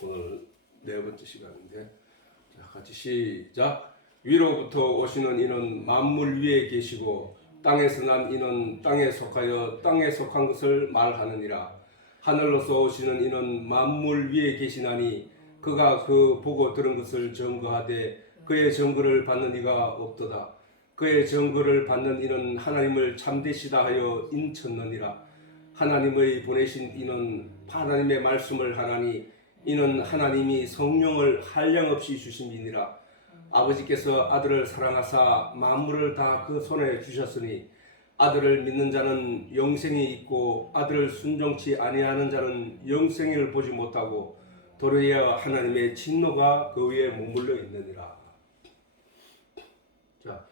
오늘 네 번째 시간인데, 자, 같이 시작. 위로부터 오시는 이는 만물 위에 계시고 땅에서 난 이는 땅에 속하여 땅에 속한 것을 말하느니라. 하늘로서 오시는 이는 만물 위에 계시나니 그가 그 보고 들은 것을 증거하되 그의 증거를 받는 이가 없도다. 그의 증거를 받는 이는 하나님을 참되시다 하여 인쳤느니라. 하나님의 보내신 이는 하나님의 말씀을 하나니 이는 하나님이 성령을 한량없이 주심이니라. 아버지께서 아들을 사랑하사 만물을 다 그 손에 주셨으니 아들을 믿는 자는 영생이 있고 아들을 순종치 아니하는 자는 영생을 보지 못하고 도리어 하나님의 진노가 그 위에 머물러 있느니라. 자,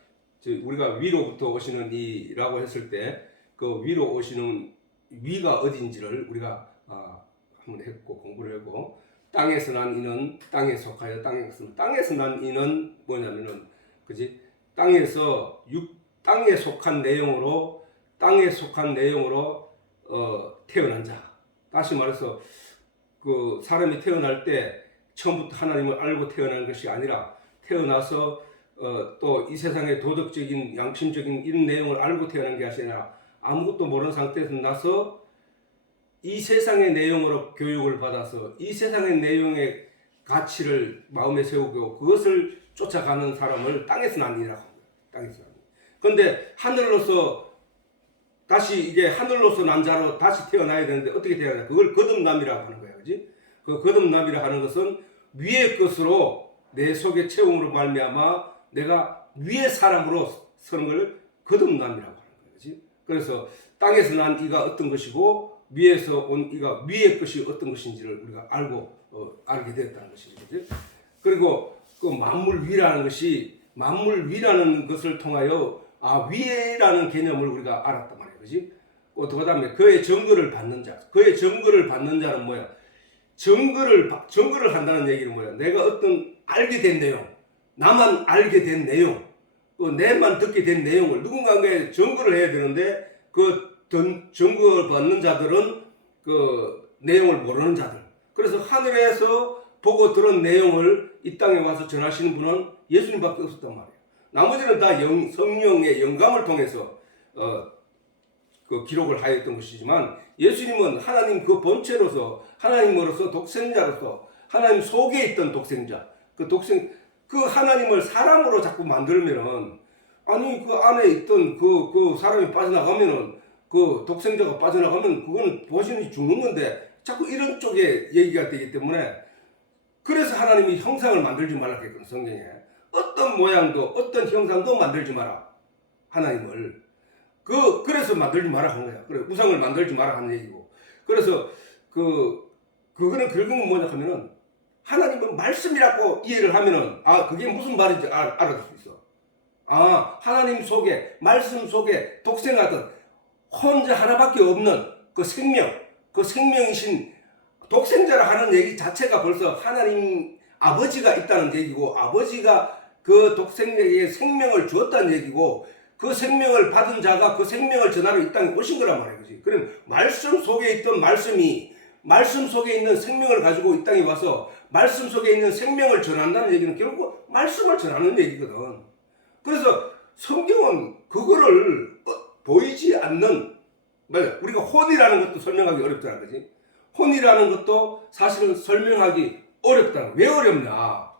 우리가 위로부터 오시는 이라고 했을 때 그 위로 오시는 위가 어딘지를 우리가 한번 했고 공부를 했고, 땅에서 난 이는 땅에 속하여 땅에서 난 이는 뭐냐면은 그지, 땅에서 땅에 속한 내용으로 태어난 자. 다시 말해서 그 사람이 태어날 때 처음부터 하나님을 알고 태어난 것이 아니라 태어나서 또 이 세상의 도덕적인 양심적인 이런 내용을 알고 태어난 게 아니라 아무것도 모르는 상태에서 나서 이 세상의 내용으로 교육을 받아서 이 세상의 내용의 가치를 마음에 세우고 그것을 쫓아가는 사람을 땅에서 난 이라고 합니다. 땅에서 난. 그런데 하늘로서 다시 이게 하늘로서 난 자로 다시 태어나야 되는데 어떻게 태어나냐? 그걸 거듭남이라고 하는 거예요, 그렇지? 그 거듭남이라 하는 것은 위의 것으로 내 속의 체험으로 말미암아 내가 위의 사람으로 서는 걸 거듭남이라고 하는 거예요, 그렇지? 그래서 땅에서 난 이가 어떤 것이고 위에서 온 이가 위의 것이 어떤 것인지를 우리가 알게 되었다는 것이죠. 그리고 그 만물 위라는 것을 통하여 위에라는 개념을 우리가 알았단 말이에요. 그렇지? 또 그다음에 그의 증거를 받는 자. 그의 증거를 받는 자는 뭐야? 증거를 한다는 얘기는 뭐야? 내가 어떤 알게 된 내용, 나만 알게 된 내용, 내만 듣게 된 내용을 누군가에게 증거를 해야 되는데 그 증거를 받는 자들은 그 내용을 모르는 자들. 그래서 하늘에서 보고 들은 내용을 이 땅에 와서 전하시는 분은 예수님밖에 없었단 말이에요. 나머지는 다 성령의 영감을 통해서 그 기록을 하였던 것이지만 예수님은 하나님 그 본체로서 하나님으로서 독생자로서 하나님 속에 있던 독생자, 그 하나님을 사람으로 자꾸 만들면은 아니 그 안에 있던 그 사람이 빠져나가면은 그 독생자가 빠져나가면 그거는 보시는 죽는 건데 자꾸 이런 쪽에 얘기가 되기 때문에 그래서 하나님이 형상을 만들지 말라 했거든. 성경에 어떤 모양도 어떤 형상도 만들지 마라. 하나님을 그래서 만들지 마라 한 거야. 그래 우상을 만들지 마라 하는 얘기고. 그래서 그거는 결국은 뭐냐 하면은 하나님은 말씀이라고 이해를 하면은 그게 무슨 말인지 알아들 수 있어. 하나님 속에 말씀 속에 독생하던 혼자 하나밖에 없는 그 생명이신 독생자라 하는 얘기 자체가 벌써 하나님 아버지가 있다는 얘기고, 아버지가 그 독생자에게 생명을 주었다는 얘기고, 그 생명을 받은 자가 그 생명을 전하러 이 땅에 오신 거란 말이에요. 그럼 말씀 속에 있던 말씀이 말씀 속에 있는 생명을 가지고 이 땅에 와서 말씀 속에 있는 생명을 전한다는 얘기는 결국 말씀을 전하는 얘기거든. 그래서 성경은 그거를 보이지 않는, 우리가 혼이라는 것도 설명하기 어렵잖아, 그지? 혼이라는 것도 사실은 설명하기 어렵다. 왜 어렵냐?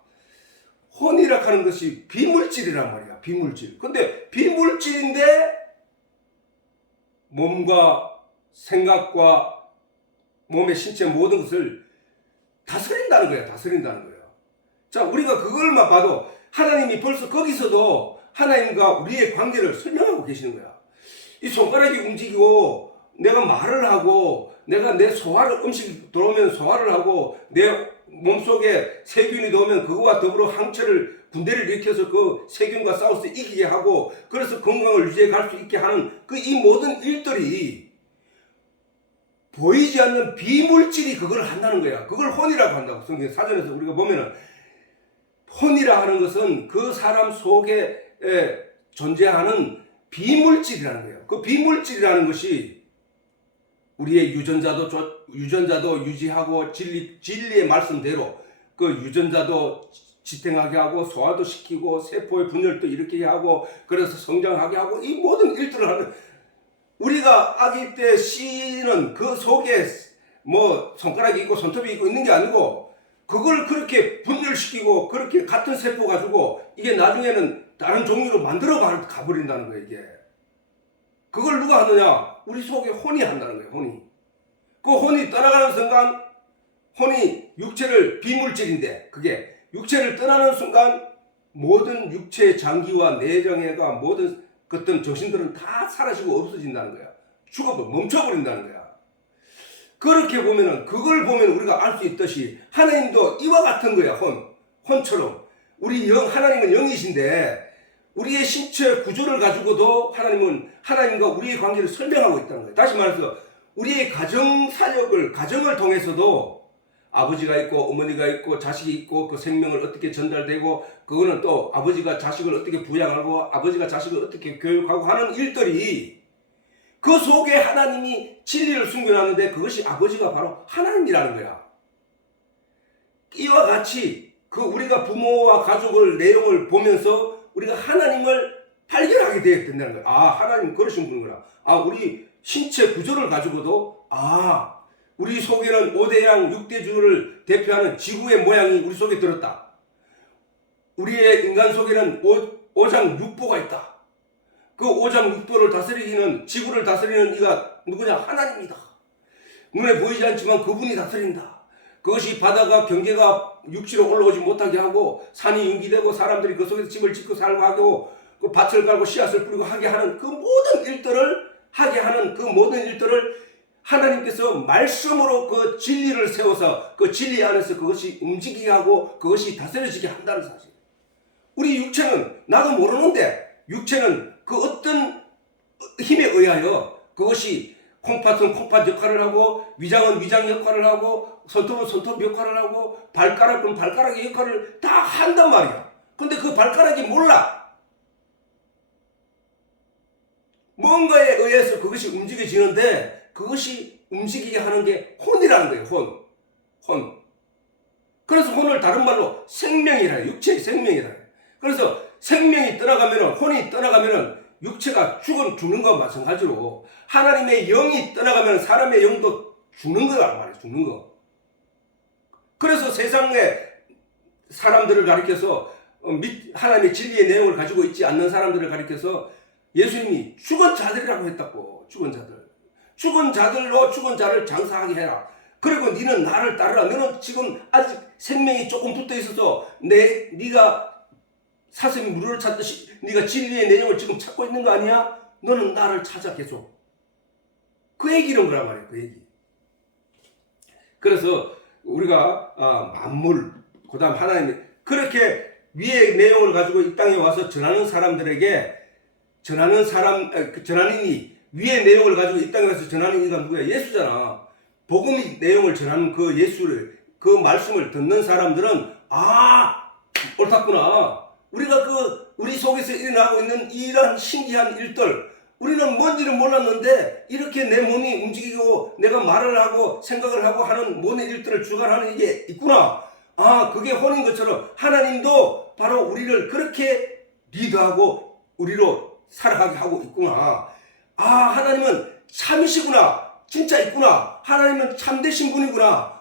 혼이라 하는 것이 비물질이란 말이야, 비물질. 근데 비물질인데 몸과 생각과 몸의 신체 모든 것을 다스린다는 거야. 자, 우리가 그걸만 봐도 하나님이 벌써 거기서도 하나님과 우리의 관계를 설명하고 계시는 거야. 이 손가락이 움직이고 내가 말을 하고 내가 내 소화를 음식이 들어오면 소화를 하고 내 몸속에 세균이 들어오면 그거와 더불어 항체를 군대를 일으켜서 그 세균과 싸워서 이기게 하고 그래서 건강을 유지해 갈 수 있게 하는 이 모든 일들이 보이지 않는 비물질이 그걸 한다는 거야. 그걸 혼이라고 한다고. 성경 사전에서 우리가 보면은 혼이라 하는 것은 그 사람 속에 존재하는 비물질이라는 거예요. 그 비물질이라는 것이 우리의 유전자도 유지하고 진리의 말씀대로 그 유전자도 지탱하게 하고 소화도 시키고 세포의 분열도 일으키게 하고 그래서 성장하게 하고 이 모든 일들을 하는 우리가 아기 때 씨는 그 속에 뭐 손가락이 있고 손톱이 있고 있는 게 아니고 그걸 그렇게 분열시키고 그렇게 같은 세포 가지고 이게 나중에는 다른 종류로 만들어 가버린다는 거예요. 이게 그걸 누가 하느냐? 우리 속에 혼이 한다는 거예요. 혼이. 그 혼이 떠나가는 순간 혼이 육체를 비물질인데 그게 육체를 떠나는 순간 모든 육체의 장기와 내장애가 모든 어떤 정신들은 다 사라지고 없어진다는 거야. 멈춰버린다는 거야. 그렇게 보면은 그걸 보면 우리가 알 수 있듯이 하나님도 이와 같은 거야. 혼처럼 우리 하나님은 영이신데 우리의 신체 구조를 가지고도 하나님은 하나님과 우리의 관계를 설명하고 있다는 거예요. 다시 말해서 우리의 가정을 통해서도 아버지가 있고 어머니가 있고 자식이 있고 그 생명을 어떻게 전달되고 그거는 또 아버지가 자식을 어떻게 부양하고 아버지가 자식을 어떻게 교육하고 하는 일들이 그 속에 하나님이 진리를 숨겨놨는데 그것이 아버지가 바로 하나님이라는 거야. 이와 같이 그 우리가 부모와 가족을 내용을 보면서 우리가 하나님을 발견하게 되어야 된다는 거야. 아, 하나님 그러신 분이구나. 아, 우리 신체 구조를 가지고도 우리 속에는 5대양 6대주를 대표하는 지구의 모양이 우리 속에 들었다. 우리의 인간 속에는 오장 육보가 있다. 그 오장 육보를 다스리기는 지구를 다스리는 이가 누구냐? 하나님이다. 눈에 보이지 않지만 그분이 다스린다. 그것이 바다가 경계가 육지로 올라오지 못하게 하고 산이 융기되고 사람들이 그 속에서 집을 짓고 살고 하고 그 밭을 갈고 씨앗을 뿌리고 하게 하는 그 모든 일들을 하나님께서 말씀으로 그 진리를 세워서 그 진리 안에서 그것이 움직이게 하고 그것이 다스려지게 한다는 사실. 우리 육체는 나도 모르는데 육체는 그 어떤 힘에 의하여 그것이 콩팥은 콩팥 역할을 하고 위장은 위장 역할을 하고 손톱은 손톱 역할을 하고 발가락은 발가락의 역할을 다 한단 말이야. 근데 그 발가락이 몰라. 뭔가에 의해서 그것이 움직여지는데 그것이 움직이게 하는 게 혼이라는 거예요. 혼. 그래서 혼을 다른 말로 생명이라 해요. 육체의 생명이라 해요. 그래서 생명이 떠나가면은 혼이 떠나가면은 육체가 죽는 것과 마찬가지로 하나님의 영이 떠나가면 사람의 영도 죽는 거란 말이에요. 죽는 거. 그래서 세상의 사람들을 가리켜서 하나님의 진리의 내용을 가지고 있지 않는 사람들을 가리켜서 예수님이 죽은 자들이라고 했다고. 죽은 자들로 죽은 자를 장사하게 해라. 그리고 너는 나를 따르라. 너는 지금 아직 생명이 조금 붙어 있어서 네가 사슴이 물을 찾듯이 네가 진리의 내용을 지금 찾고 있는 거 아니야? 너는 나를 찾아 계속. 그 얘기는 거란 말이에요. 그 얘기. 그래서 우리가 만물 그 다음 하나님 그렇게 위의 내용을 가지고 이 땅에 와서 전하는 사람들에게 전하는이 위의 내용을 가지고 이 땅에 와서 전하는 이가 누구야? 예수잖아. 복음의 내용을 전하는 그 예수를 그 말씀을 듣는 사람들은 옳았구나. 우리가 우리 속에서 일어나고 있는 이러한 신기한 일들 우리는 뭔지를 몰랐는데 이렇게 내 몸이 움직이고 내가 말을 하고 생각을 하고 하는 모든 일들을 주관하는 이게 있구나. 그게 혼인 것처럼 하나님도 바로 우리를 그렇게 리드하고 우리로 살아가게 하고 있구나. 하나님은 참이시구나. 진짜 있구나. 하나님은 참되신 분이구나.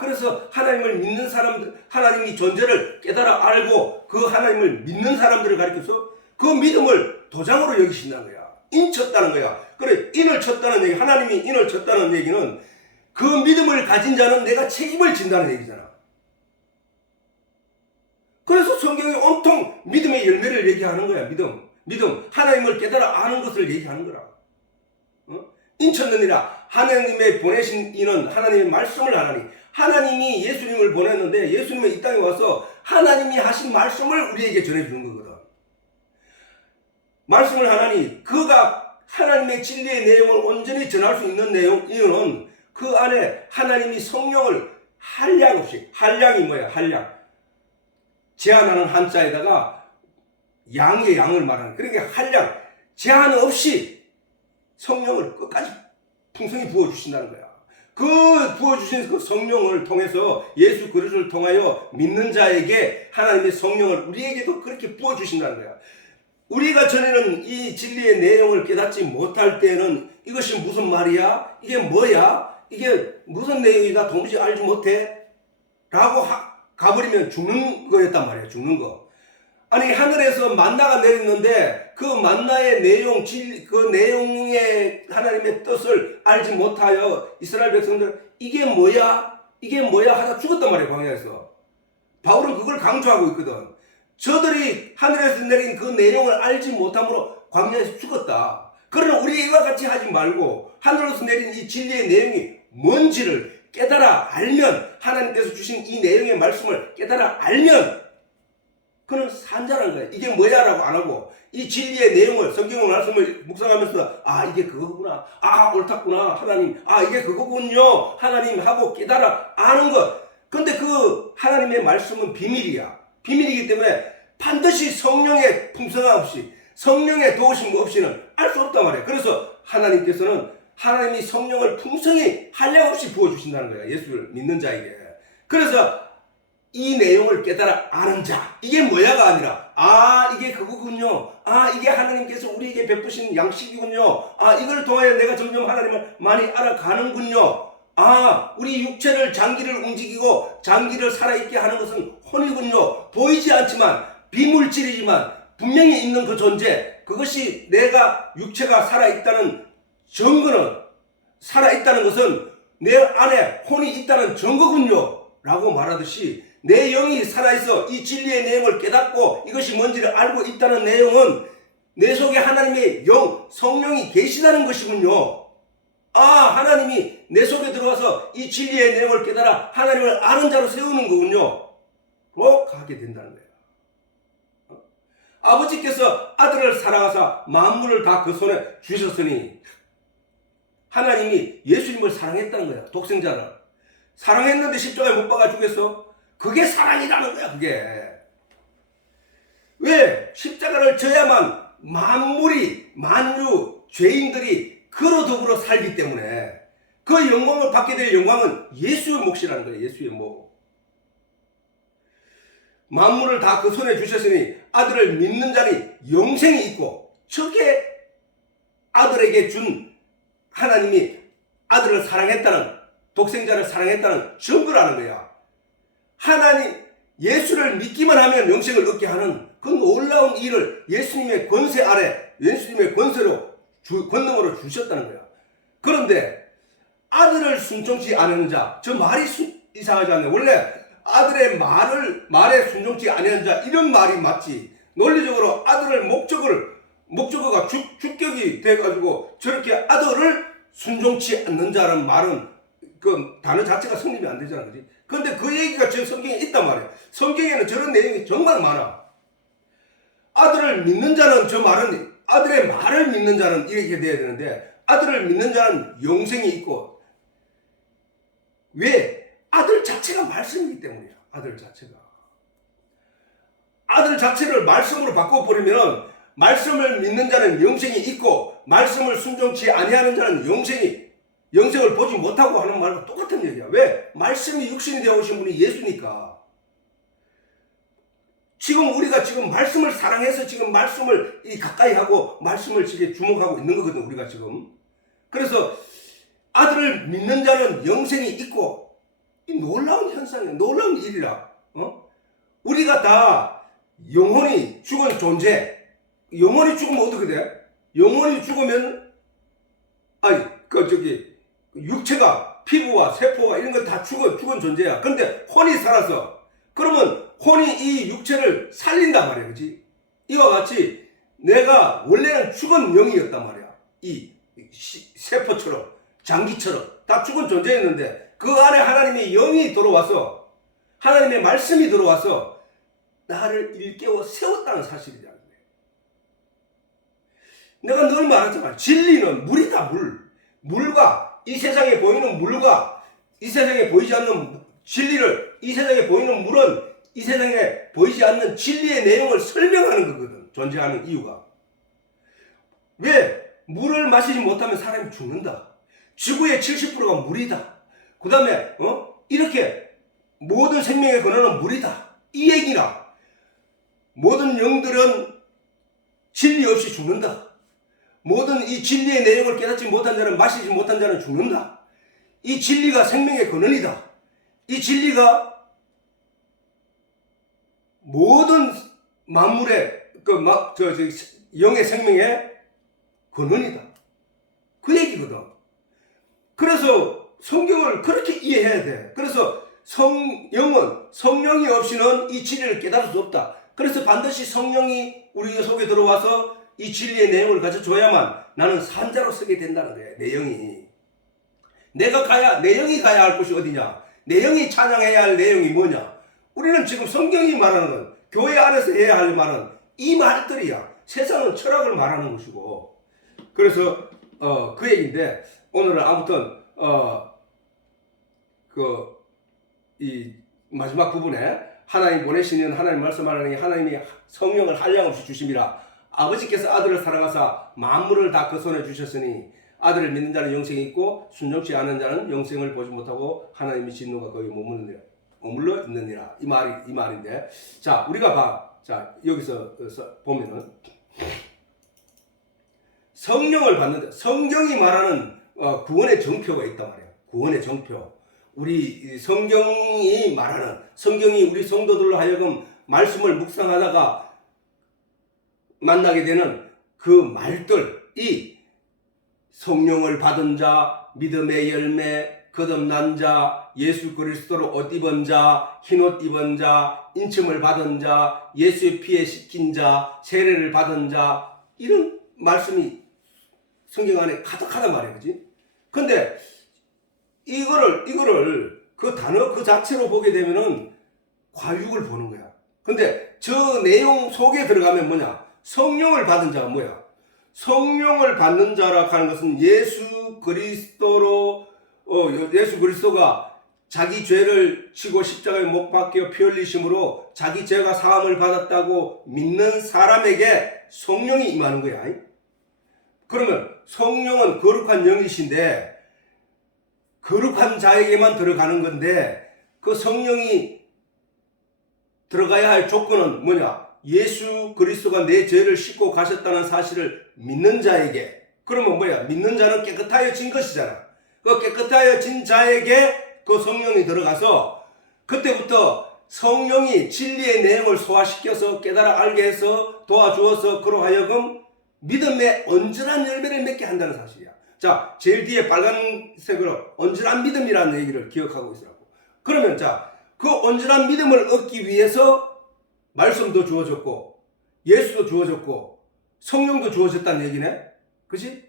그래서 하나님을 믿는 사람들, 하나님이 존재를 깨달아 알고 그 하나님을 믿는 사람들을 가리켜서 그 믿음을 도장으로 여기신다는 거야. 인쳤다는 거야. 그래, 인을 쳤다는 얘기, 하나님이 인을 쳤다는 얘기는 그 믿음을 가진 자는 내가 책임을 진다는 얘기잖아. 그래서 성경이 온통 믿음의 열매를 얘기하는 거야. 믿음. 하나님을 깨달아 아는 것을 얘기하는 거라. 인쳤느니라. 하나님의 보내신 이는 하나님의 말씀을 하나니. 하나님이 예수님을 보냈는데 예수님은 이 땅에 와서 하나님이 하신 말씀을 우리에게 전해주는 거거든. 말씀을 하나니 그가 하나님의 진리의 내용을 온전히 전할 수 있는 이유는 그 안에 하나님이 성령을 한량 없이, 한량이 뭐야? 한량. 제한하는 한자에다가 양의 양을 말하는, 그러니까 한량, 제한 없이 성령을 끝까지 풍성히 부어주신다는 거야. 그 부어주신 그 성령을 통해서 예수 그리스도를 통하여 믿는 자에게 하나님의 성령을 우리에게도 그렇게 부어주신다는 거야. 우리가 전에는 이 진리의 내용을 깨닫지 못할 때는 이것이 무슨 말이야? 이게 뭐야? 이게 무슨 내용이다? 도무지 알지 못해? 라고 가버리면 죽는 거였단 말이야. 죽는 거. 아니 하늘에서 만나가 내렸는데 그 만나의 내용, 그 내용의 하나님의 뜻을 알지 못하여 이스라엘 백성들 이게 뭐야? 이게 뭐야? 하다 죽었단 말이야. 광야에서. 바울은 그걸 강조하고 있거든. 저들이 하늘에서 내린 그 내용을 알지 못함으로 광야에서 죽었다. 그러나 우리 이와 같이 하지 말고 하늘에서 내린 이 진리의 내용이 뭔지를 깨달아 알면, 하나님께서 주신 이 내용의 말씀을 깨달아 알면 그는 산자라는 거야. 이게 뭐야? 라고 안 하고 이 진리의 내용을, 성경의 말씀을 묵상하면서 아 이게 그거구나, 아 옳았구나 하나님, 아 이게 그거군요 하나님 하고 깨달아 아는 것. 근데 그 하나님의 말씀은 비밀이야. 비밀이기 때문에 반드시 성령의 풍성함 없이, 성령의 도우심 없이는 알 수 없단 말이야. 그래서 하나님께서는 하나님이 성령을 풍성히 한량없이 부어주신다는 거야. 예수를 믿는 자에게. 그래서 이 내용을 깨달아 아는 자, 이게 뭐야가 아니라 아 이게 그거군요, 아 이게 하나님께서 우리에게 베푸신 양식이군요, 아 이걸 통하여 내가 점점 하나님을 많이 알아가는군요, 아 우리 육체를, 장기를 움직이고 장기를 살아있게 하는 것은 혼이군요. 보이지 않지만 비물질이지만 분명히 있는 그 존재, 그것이 내가 육체가 살아있다는 증거는, 살아있다는 것은 내 안에 혼이 있다는 증거군요 라고 말하듯이 내 영이 살아있어 이 진리의 내용을 깨닫고 이것이 뭔지를 알고 있다는 내용은 내 속에 하나님의 영, 성령이 계시다는 것이군요. 아 하나님이 내 속에 들어와서 이 진리의 내용을 깨달아 하나님을 아는 자로 세우는 거군요 로 가게 된다는 거예요. 아버지께서 아들을 사랑하사 만물을 다 그 손에 주셨으니 하나님이 예수님을 사랑했다는 거야. 독생자를 사랑했는데 십자가에 못 박아 죽였어. 그게 사랑이라는 거야. 그게 왜 십자가를 져야만 만물이, 만유, 죄인들이 그로 더불어 살기 때문에 그 영광을 받게 될 영광은 예수의 몫이라는 거예요. 예수의 몫. 만물을 다 그 손에 주셨으니 아들을 믿는 자니 영생이 있고, 저게 아들에게 준 하나님이 아들을 사랑했다는, 독생자를 사랑했다는 증거라는 거야. 하나님 예수를 믿기만 하면 영생을 얻게 하는 그 놀라운 일을 예수님의 권세 아래, 예수님의 권세로 권능으로 주셨다는 거야. 그런데 아들을 순종치 않은 자, 저 말이 이상하지 않나요? 원래 아들의 말에 순종치 아니하는 자, 이런 말이 맞지. 논리적으로 아들을 목적어가 주격이 돼가지고 저렇게 아들을 순종치 않는 자라는 말은 그 단어 자체가 성립이 안 되잖아, 그지? 그런데 그 얘기가 저 성경에 있단 말이야. 성경에는 저런 내용이 정말 많아. 아들을 믿는 자는, 저 말은 아들의 말을 믿는 자는 이렇게 돼야 되는데, 아들을 믿는 자는 영생이 있고, 왜? 아들 자체가 말씀이기 때문이야. 아들 자체가. 아들 자체를 말씀으로 바꿔버리면 말씀을 믿는 자는 영생이 있고 말씀을 순종치 아니하는 자는 영생을 보지 못하고 하는 말과 똑같은 얘기야. 왜? 말씀이 육신이 되어 오신 분이 예수니까. 지금 우리가 지금 말씀을 사랑해서 지금 말씀을 가까이 하고 말씀을 지금 주목하고 있는 거거든, 우리가 지금. 그래서 아들을 믿는 자는 영생이 있고, 이 놀라운 현상이야. 놀라운 일이라. 우리가 다 영혼이 죽은 존재. 영혼이 죽으면 어떻게 돼? 영혼이 죽으면 육체가, 피부와 세포와 이런 거 다 죽은 존재야. 근데 혼이 살아서, 그러면 혼이 이 육체를 살린단 말이야. 그치? 이와 같이 내가 원래는 죽은 영이었단 말이야. 이 세포처럼, 장기처럼 다 죽은 존재였는데 그 안에 하나님의 영이 들어와서, 하나님의 말씀이 들어와서 나를 일깨워 세웠다는 사실이라는 거예요. 내가 늘 말하지만 진리는 물이다. 물과 이 세상에 보이는 물과 이 세상에 보이지 않는 진리를, 이 세상에 보이는 물은 이 세상에 보이지 않는 진리의 내용을 설명하는 거거든. 존재하는 이유가. 왜? 물을 마시지 못하면 사람이 죽는다. 지구의 70%가 물이다. 그 다음에 이렇게 모든 생명의 근원은 물이다. 이 얘기나 모든 영들은 진리 없이 죽는다. 모든 이 진리의 내용을 깨닫지 못한 자는, 마시지 못한 자는 죽는다. 이 진리가 생명의 근원이다. 이 진리가 모든 만물의 영의 생명의 근원이다. 그 얘기거든. 그래서 성경을 그렇게 이해해야 돼. 그래서 성령이 없이는 이 진리를 깨달을 수 없다. 그래서 반드시 성령이 우리 속에 들어와서 이 진리의 내용을 가르쳐줘야만 나는 산자로 서게 된다는 거야. 내 영이. 내 영이 가야 할 곳이 어디냐? 내 영이 찬양해야 할 내용이 뭐냐? 우리는 지금 성경이 말하는 건, 교회 안에서 해야 할 말은 이 말들이야. 세상은 철학을 말하는 것이고. 그래서 그 얘기인데, 오늘은 아무튼 이 마지막 부분에 하나님 보내시는 하나님 말씀하라니 하나님이 성령을 한량없이 주심이라. 아버지께서 아들을 사랑하사 만물을 다 그 손에 주셨으니 아들을 믿는 자는 영생이 있고 순종치 않은 자는 영생을 보지 못하고 하나님이 진노가 거기 머물러 있느니라. 이 말인데, 자, 우리가 자, 여기서 보면은 성령을 받는다. 성경이 말하는 구원의 정표가 있단 말이에요. 구원의 정표. 우리 성경이 말하는, 성경이 우리 성도들로 하여금 말씀을 묵상하다가 만나게 되는 그 말들이 성령을 받은 자, 믿음의 열매, 거듭난 자, 예수 그리스도로 옷 입은 자, 흰옷 입은 자, 인침을 받은 자, 예수의 피에 씻긴 자, 세례를 받은 자, 이런 말씀이 성경 안에 가득하단 말이에요. 그지? 근데 이거를 그 단어 그 자체로 보게 되면은 과육을 보는 거야. 근데 저 내용 속에 들어가면 뭐냐? 성령을 받은 자가 뭐야? 성령을 받는 자라 하는 것은 예수 그리스도가 자기 죄를 지고 십자가에 못 박혀 피 흘리심으로 자기 죄가 사함을 받았다고 믿는 사람에게 성령이 임하는 거야. 그러면 성령은 거룩한 영이신데 거룩한 자에게만 들어가는 건데, 그 성령이 들어가야 할 조건은 뭐냐? 예수 그리스도가 내 죄를 씻고 가셨다는 사실을 믿는 자에게. 그러면 뭐야? 믿는 자는 깨끗하여진 것이잖아. 그 깨끗하여진 자에게 그 성령이 들어가서 그때부터 성령이 진리의 내용을 소화시켜서 깨달아 알게 해서 도와주어서 그로 하여금 믿음의 온전한 열매를 맺게 한다는 사실이야. 자, 제일 뒤에 빨간색으로 온전한 믿음이라는 얘기를 기억하고 있으라고. 그러면 자, 그 온전한 믿음을 얻기 위해서 말씀도 주어졌고 예수도 주어졌고 성령도 주어졌다는 얘기네. 그치?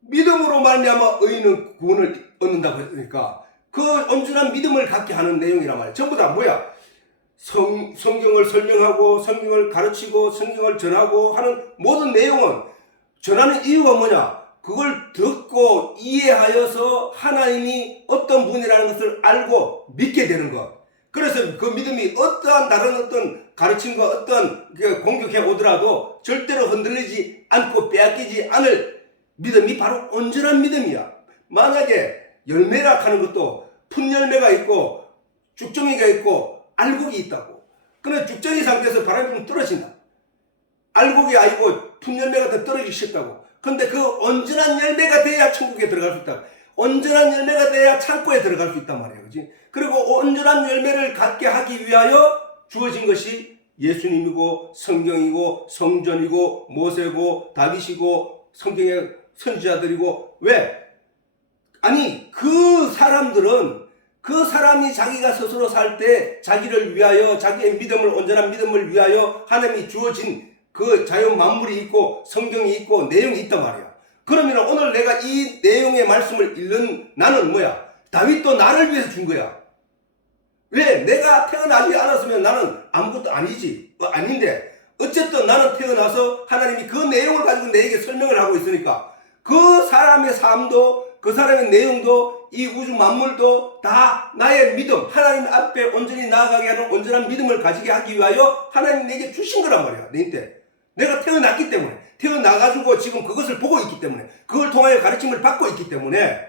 믿음으로 말미암아 의인은 구원을 얻는다고 했으니까 그 온전한 믿음을 갖게 하는 내용이란 말이야. 전부 다 뭐야? 성경을 설명하고 성경을 가르치고 성경을 전하고 하는 모든 내용은 전하는 이유가 뭐냐? 그걸 듣고 이해하여서 하나님이 어떤 분이라는 것을 알고 믿게 되는 것. 그래서 그 믿음이 어떠한 다른 어떤 가르침과 어떤 공격해 오더라도 절대로 흔들리지 않고 빼앗기지 않을 믿음이 바로 온전한 믿음이야. 만약에 열매라 하는 것도 푼열매가 있고 죽정이가 있고 알곡이 있다고. 그러나 죽정이 상태에서 바람이 불면 떨어진다. 알곡이 아니고 푼열매가 더 떨어지기 쉽다고. 근데 그 온전한 열매가 돼야 천국에 들어갈 수 있다. 온전한 열매가 돼야 창고에 들어갈 수 있단 말이에요. 그렇지? 그리고 온전한 열매를 갖게 하기 위하여 주어진 것이 예수님이고 성경이고 성전이고 모세고 다윗이고 성경의 선지자들이고. 왜? 아니, 그 사람이 자기가 스스로 살 때 자기를 위하여 자기의 믿음을, 온전한 믿음을 위하여 하나님이 주어진 그 자연 만물이 있고 성경이 있고 내용이 있단 말이야. 그러면 오늘 내가 이 내용의 말씀을 읽는 나는 뭐야? 다윗도 나를 위해서 준 거야. 왜? 내가 태어나지 않았으면 나는 아무것도 아니지. 아닌데 어쨌든 나는 태어나서 하나님이 그 내용을 가지고 내게 설명을 하고 있으니까 그 사람의 삶도 그 사람의 내용도 이 우주 만물도 다 나의 믿음, 하나님 앞에 온전히 나아가게 하는 온전한 믿음을 가지게 하기 위하여 하나님 내게 주신 거란 말이야. 내가 태어났기 때문에. 태어나가지고 지금 그것을 보고 있기 때문에, 그걸 통하여 가르침을 받고 있기 때문에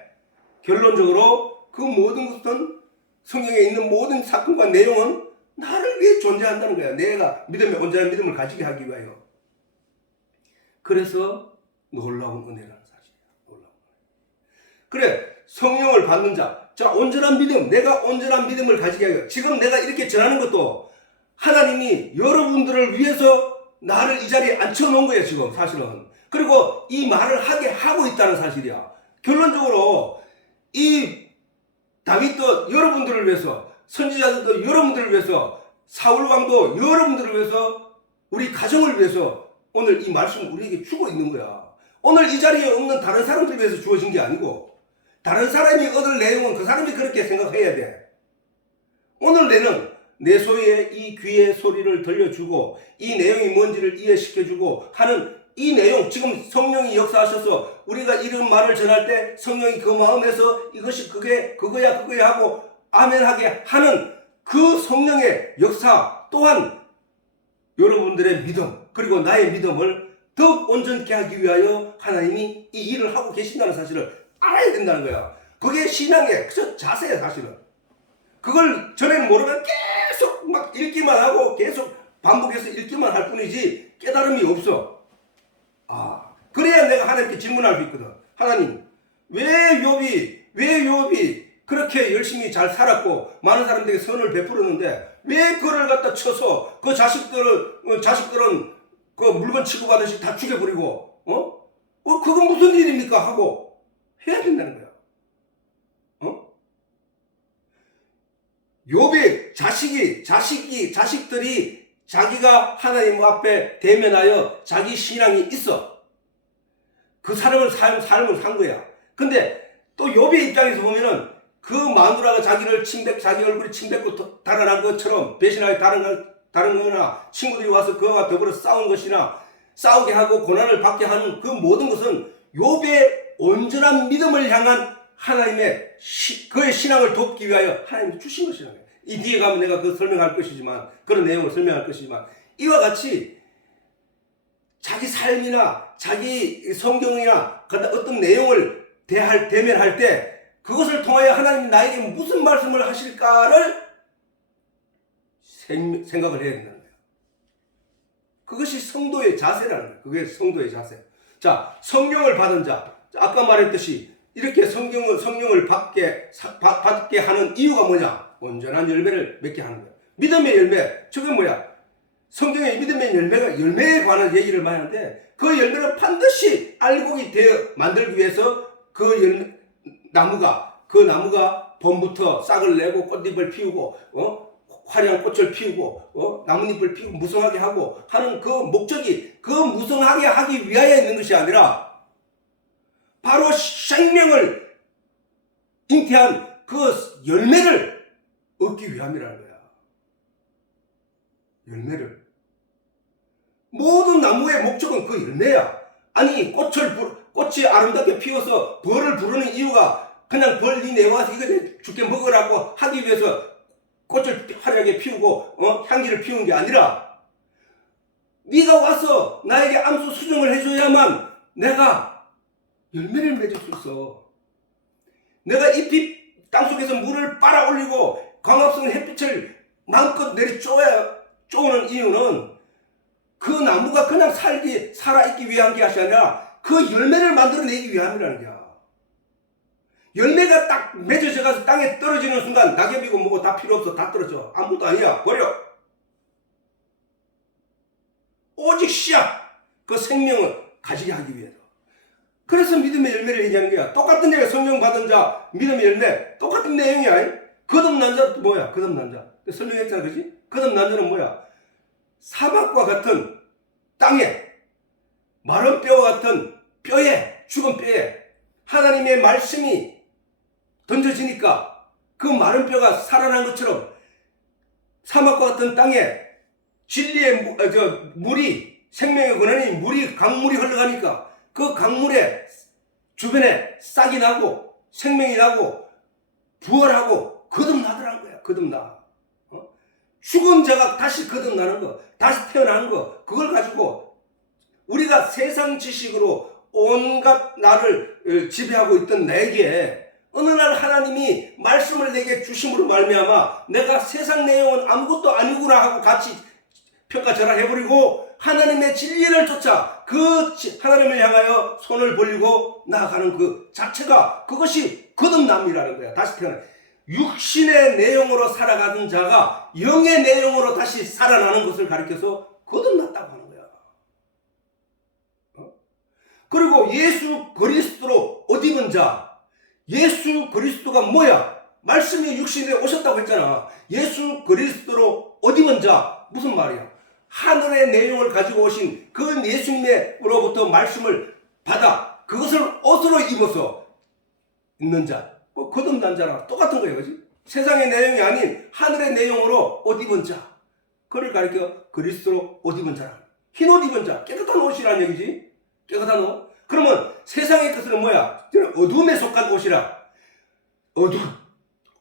결론적으로 그 모든 것은, 성경에 있는 모든 사건과 내용은 나를 위해 존재한다는 거야. 내가 믿음의 온전한 믿음을 가지게 하기 위하여. 그래서 놀라운 은혜라는 사실이야. 놀라운 은혜. 그래, 성령을 받는 자, 자, 온전한 믿음, 내가 온전한 믿음을 가지게 하여. 지금 내가 이렇게 전하는 것도 하나님이 여러분들을 위해서 나를 이 자리에 앉혀놓은 거예요, 지금 사실은. 그리고 이 말을 하게 하고 있다는 사실이야. 결론적으로 이 다윗도 여러분들을 위해서, 선지자들도 여러분들을 위해서, 사울왕도 여러분들을 위해서, 우리 가정을 위해서 오늘 이 말씀을 우리에게 주고 있는 거야. 오늘 이 자리에 없는 다른 사람들 위해서 주어진 게 아니고, 다른 사람이 얻을 내용은 그 사람이 그렇게 생각해야 돼. 오늘 내는 내 소리에 이 귀의 소리를 들려주고 이 내용이 뭔지를 이해시켜주고 하는 이 내용, 지금 성령이 역사하셔서 우리가 이런 말을 전할 때 성령이 그 마음에서 이것이 그거야 하고 아멘하게 하는 그 성령의 역사 또한 여러분들의 믿음, 그리고 나의 믿음을 더욱 온전케 하기 위하여 하나님이 이 일을 하고 계신다는 사실을 알아야 된다는 거야. 그게 신앙의 그 자세야, 사실은. 그걸 전에는 모르면 계속 막 읽기만 하고 계속 반복해서 읽기만 할 뿐이지 깨달음이 없어. 그래야 내가 하나님께 질문할 수 있거든. 하나님, 왜 욥이 그렇게 열심히 잘 살았고 많은 사람들에게 선을 베풀었는데 왜 그를 갖다 쳐서 그 자식들은 그 물건 취급하듯이 다 죽여버리고 그건 무슨 일입니까 하고 해야 된다는 거야. 욥의 자식들이 자기가 하나님 앞에 대면하여 자기 신앙이 있어. 그 사람을 삶을 산 거야. 근데 또 욥의 입장에서 보면은 그 마누라가 자기 얼굴이 침뱉고 달아난 것처럼 배신하게 다른 거나 친구들이 와서 그와 더불어 싸운 것이나 싸우게 하고 고난을 받게 하는 그 모든 것은 욥의 온전한 믿음을 향한 하나님의 그의 신앙을 돕기 위하여 하나님이 주신 것이라는 거예요. 이 뒤에 가면 내가 그 설명할 것이지만, 그런 내용을 설명할 것이지만, 이와 같이 자기 삶이나 자기 성경이나 어떤 내용을 대면할 때 그것을 통하여 하나님이 나에게 무슨 말씀을 하실까를 생각을 해야 된다는 거예요. 그것이 성도의 자세라는 거예요. 그게 성도의 자세. 자, 성령을 받은 자, 아까 말했듯이 이렇게 성령을 받게 하는 이유가 뭐냐? 온전한 열매를 맺게 하는 거야. 믿음의 열매, 저게 뭐야? 성경의 믿음의 열매에 관한 얘기를 많이 하는데, 그 열매는 반드시 알곡이 되어 만들기 위해서 그 나무가 봄부터 싹을 내고 꽃잎을 피우고 화려한 꽃을 피우고 나뭇잎을 피우고 무성하게 하고 하는 그 목적이 그 무성하게 하기 위하여 있는 것이 아니라 바로 생명을 잉태한 그 열매를 얻기 위함이라는 거야. 열매를. 모든 나무의 목적은 그 열매야. 아니 꽃이 아름답게 피어서 벌을 부르는 이유가 그냥 벌이 내와서 이거 죽게 먹으라고 하기 위해서 꽃을 화려하게 피우고 향기를 피우는 게 아니라 네가 와서 나에게 암수 수정을 해줘야만 내가 열매를 맺을 수 있어. 내가 잎이 땅속에서 물을 빨아 올리고 광합성 햇빛을 마음껏 쪼는 이유는 그 나무가 그냥 살아있기 위한 게 아니라 그 열매를 만들어내기 위함이라는 거야. 열매가 딱 맺어져 가서 땅에 떨어지는 순간 낙엽이고 뭐고 다 필요 없어. 다 떨어져. 아무것도 아니야. 버려. 오직 씨앗, 그 생명을 가지게 하기 위해서. 그래서 믿음의 열매를 얘기하는 거야. 똑같은 얘기야. 성령 받은 자, 믿음의 열매. 똑같은 내용이야. 거듭난 자도 뭐야? 거듭난 자. 설명했잖아. 그지? 거듭난 자는 뭐야? 사막과 같은 땅에, 마른 뼈와 같은 뼈에, 죽은 뼈에 하나님의 말씀이 던져지니까 그 마른 뼈가 살아난 것처럼 사막과 같은 땅에 진리의 물이, 생명의 근원이 물이, 강물이 흘러가니까 그 강물에 주변에 싹이 나고 생명이 나고 부활하고 거듭나더라는 거야. 거듭나. 죽은 자가 다시 거듭나는 거, 다시 태어나는 거, 그걸 가지고 우리가 세상 지식으로 온갖 나를 지배하고 있던 내게 어느 날 하나님이 말씀을 내게 주심으로 말미암아 내가 세상 내용은 아무것도 아니구나 하고 같이 평가절하해버리고 하나님의 진리를 쫓아 그 하나님을 향하여 손을 벌리고 나아가는 그 자체가 그것이 거듭남이라는 거야. 다시 태어나 육신의 내용으로 살아가던 자가 영의 내용으로 다시 살아나는 것을 가리켜서 거듭났다고 하는 거야. 그리고 예수 그리스도로 옷 입은 자, 예수 그리스도가 뭐야? 말씀이 육신에 오셨다고 했잖아. 예수 그리스도로 옷 입은 자, 무슨 말이야? 하늘의 내용을 가지고 오신 그 예수님으로부터 말씀을 받아 그것을 옷으로 입어서 있는 자, 거듭난 자랑 똑같은 거예요. 그지? 세상의 내용이 아닌 하늘의 내용으로 옷 입은 자, 그를 가리켜 그리스도로 옷 입은 자라. 흰 옷 입은 자, 깨끗한 옷이라는 얘기지. 깨끗한 옷. 그러면 세상의 것은 뭐야? 어두움에 속한 옷이라.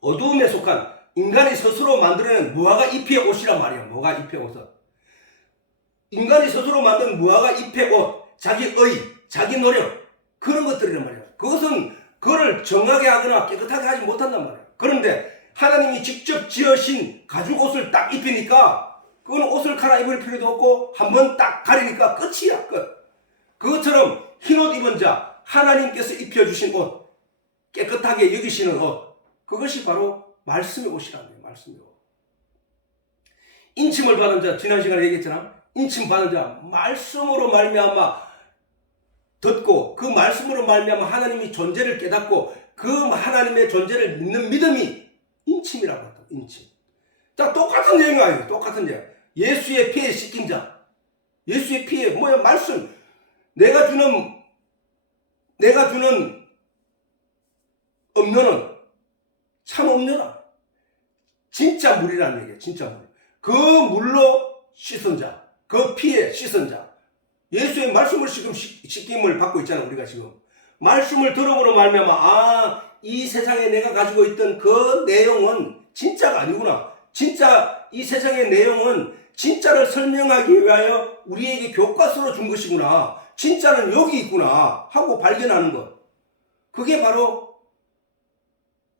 어두움에 속한 인간이 스스로 만들어낸 무화과 잎의 옷이란 말이야. 무화과 잎의 옷은. 인간이 스스로 만든 무화과 잎의 옷, 자기 의, 자기 노력, 그런 것들이란 말이야. 그것은 그를 정하게 하거나 깨끗하게 하지 못한단 말이야. 그런데 하나님이 직접 지으신 가죽 옷을 딱 입히니까 그건 옷을 갈아입을 필요도 없고 한번 딱 가리니까 끝이야. 끝. 그것처럼 흰 옷 입은 자, 하나님께서 입혀주신 옷, 깨끗하게 여기시는 옷, 그것이 바로 말씀의 옷이라는 거예요. 말씀의 옷. 인침을 받은 자, 지난 시간에 얘기했잖아. 인침 받은 자, 말씀으로 말미암아 듣고 그 말씀으로 말미암아 하나님이 존재를 깨닫고 그 하나님의 존재를 믿는 믿음이 인침이라고 했다. 인침. 자, 똑같은 내용이 아니에요. 똑같은 내용. 예수의 피에 씻긴 자, 예수의 피에 뭐야? 말씀. 내가 주는 음료는 참 음료다. 진짜 물이라는 얘기예요. 진짜 물. 그 물로 씻은 자, 그 피에 씻은 자. 예수의 말씀을 지금 씻김을 받고 있잖아. 우리가 지금 말씀을 들음으로 말미암아 이 세상에 내가 가지고 있던 그 내용은 진짜가 아니구나. 진짜 이 세상의 내용은 진짜를 설명하기 위하여 우리에게 교과서로 준 것이구나. 진짜는 여기 있구나 하고 발견하는 것. 그게 바로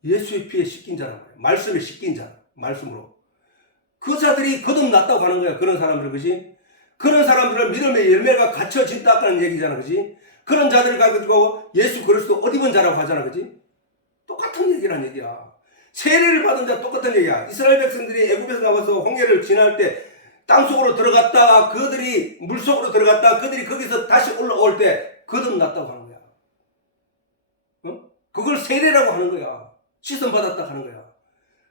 예수의 피에 씻긴 자란 말이야. 말씀에 씻긴 자. 말씀으로. 그 자들이 거듭났다고 하는 거야. 그런 사람들, 그지? 그런 사람들은 믿음의 열매가 갖춰진다는 얘기잖아. 그지? 그런 자들을 가지고 예수 그리스도 옷 입은 자라고 하잖아. 그지? 똑같은 얘기란 얘기야. 세례를 받은 자 똑같은 얘기야. 이스라엘 백성들이 애굽에서 나와서 홍해를 지날 때 땅속으로 들어갔다가 그들이 물속으로 들어갔다가 그들이 거기서 다시 올라올 때 거듭났다고 하는 거야. 그걸 세례라고 하는 거야. 씻음 받았다 하는 거야.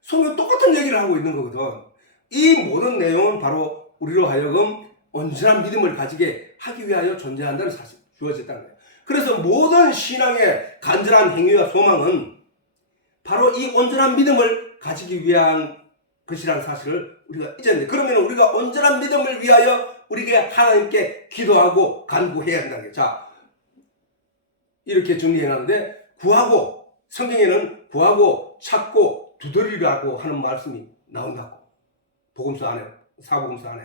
성경 똑같은 얘기를 하고 있는 거거든. 이 모든 내용은 바로 우리로 하여금 온전한 믿음을 가지게 하기 위하여 존재한다는 사실 주어졌다는 거예요. 그래서 모든 신앙의 간절한 행위와 소망은 바로 이 온전한 믿음을 가지기 위한 것이라는 사실을 우리가 잊었는데, 그러면 우리가 온전한 믿음을 위하여 우리가 하나님께 기도하고 간구해야 한다는 거예요. 자, 이렇게 정리해놨는데, 구하고, 성경에는 구하고 찾고 두드리라고 하는 말씀이 나온다고. 복음서 안에, 사복음서 안에.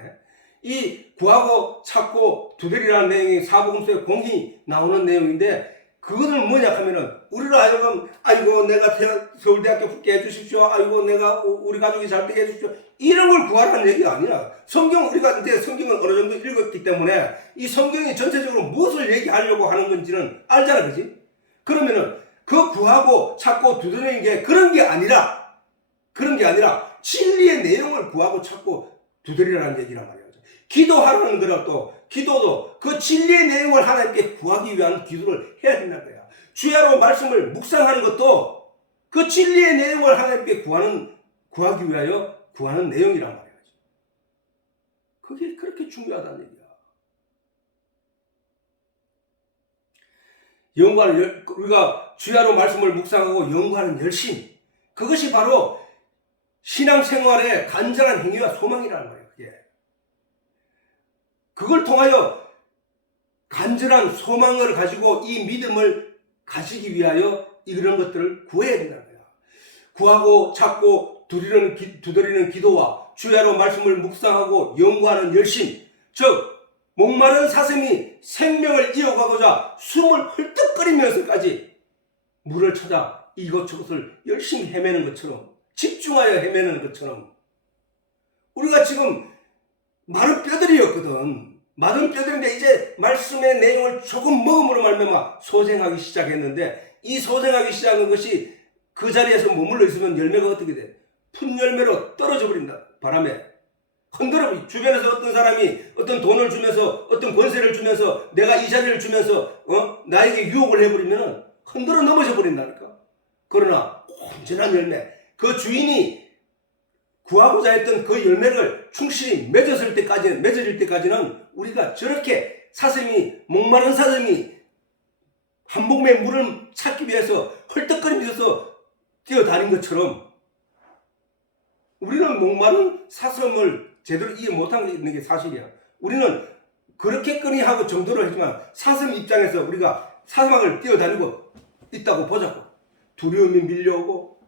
이 구하고 찾고 두드리라는 내용이 사복음서에 공히 나오는 내용인데, 그거는 뭐냐 하면은 우리로 하여금 아이고 내가 서울대학교 붙게 해주십시오, 아이고 내가 우리 가족이 잘 되게 해주십시오, 이런 걸 구하라는 얘기가 아니라, 우리가 이제 성경을 어느 정도 읽었기 때문에 이 성경이 전체적으로 무엇을 얘기하려고 하는 건지는 알잖아. 그지? 그러면은 그 구하고 찾고 두드리는 게 그런 게 아니라 진리의 내용을 구하고 찾고 두드리라는 얘기란 말이에요. 기도하라는 거라도, 기도도 그 진리의 내용을 하나님께 구하기 위한 기도를 해야 된다는 거야. 주야로 말씀을 묵상하는 것도 그 진리의 내용을 하나님께 구하기 위하여 구하는 내용이란 말이야. 그게 그렇게 중요하다는 얘기야. 우리가 주야로 말씀을 묵상하고 연구하는 열심, 그것이 바로 신앙생활의 간절한 행위와 소망이라는 거예요. 그걸 통하여 간절한 소망을 가지고 이 믿음을 가지기 위하여 이런 것들을 구해야 된다는 거야. 구하고 찾고 두드리는 기도와 주야로 말씀을 묵상하고 연구하는 열심, 즉 목마른 사슴이 생명을 이어가고자 숨을 헐떡거리면서까지 물을 찾아 이것저것을 열심히 헤매는 것처럼, 집중하여 헤매는 것처럼, 우리가 지금 마른 뼈들이었거든. 마른 뼈들인데 이제 말씀의 내용을 조금 먹음으로 말미암아 소생하기 시작했는데, 이 소생하기 시작한 것이 그 자리에서 머물러 있으면 열매가 어떻게 돼? 풋열매로 떨어져 버린다. 바람에 흔들어. 주변에서 어떤 사람이 어떤 돈을 주면서, 어떤 권세를 주면서, 내가 이 자리를 주면서 나에게 유혹을 해버리면 흔들어 넘어져 버린다니까. 그러나 온전한 열매, 그 주인이 구하고자 했던 그 열매를 충실히 맺어질 때까지는 우리가 저렇게 목마른 사슴이 한 모금의 물을 찾기 위해서 헐떡거리면서 뛰어다닌 것처럼, 우리는 목마른 사슴을 제대로 이해 못하는 게 사실이야. 우리는 그렇게까지 하고 정도로 했지만 사슴 입장에서 우리가 사막을 뛰어다니고 있다고 보자고. 두려움이 밀려오고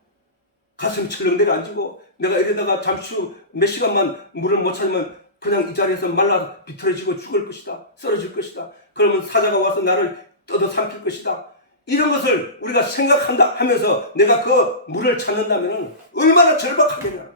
가슴이 철렁 내려앉고, 내가 이러다가 잠시 후 몇 시간만 물을 못 찾으면 그냥 이 자리에서 말라 비틀어지고 죽을 것이다. 쓰러질 것이다. 그러면 사자가 와서 나를 뜯어 삼킬 것이다. 이런 것을 우리가 생각한다 하면서 내가 그 물을 찾는다면 얼마나 절박하겠냐.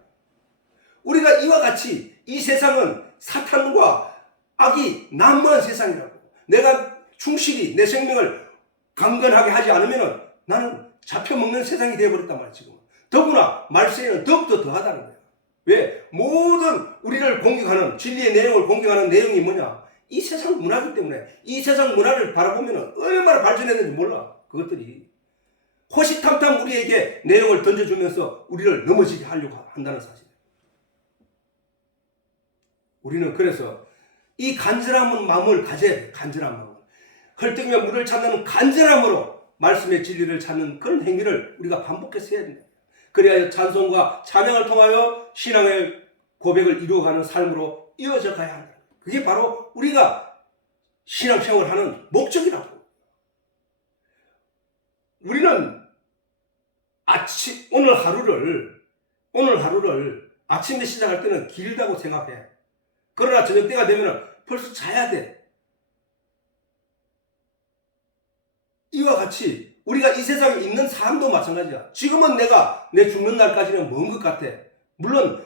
우리가 이와 같이, 이 세상은 사탄과 악이 난무한 세상이라고. 내가 충실히 내 생명을 강건하게 하지 않으면 나는 잡혀먹는 세상이 되어버렸단 말이야. 지금 더구나 말세에는 더욱더 더하다는 거야. 왜? 모든 우리를 공격하는, 진리의 내용을 공격하는 내용이 뭐냐? 이 세상 문화이기 때문에. 이 세상 문화를 바라보면 얼마나 발전했는지 몰라. 그것들이 호시탐탐 우리에게 내용을 던져주면서 우리를 넘어지게 하려고 한다는 사실. 우리는 그래서 이 간절한 마음을 가져야 돼. 간절한 마음. 헐떡이며 물을 찾는 간절함으로 말씀의 진리를 찾는 그런 행위를 우리가 반복해서 해야 된다. 그래야 찬송과 찬양을 통하여 신앙의 고백을 이루어가는 삶으로 이어져 가야 한다. 그게 바로 우리가 신앙생활을 하는 목적이라고. 우리는 오늘 하루를 아침에 시작할 때는 길다고 생각해. 그러나 저녁 때가 되면 벌써 자야 돼. 이와 같이 우리가 이 세상에 있는 삶도 마찬가지야. 지금은 내가 내 죽는 날까지는 먼 것 같아. 물론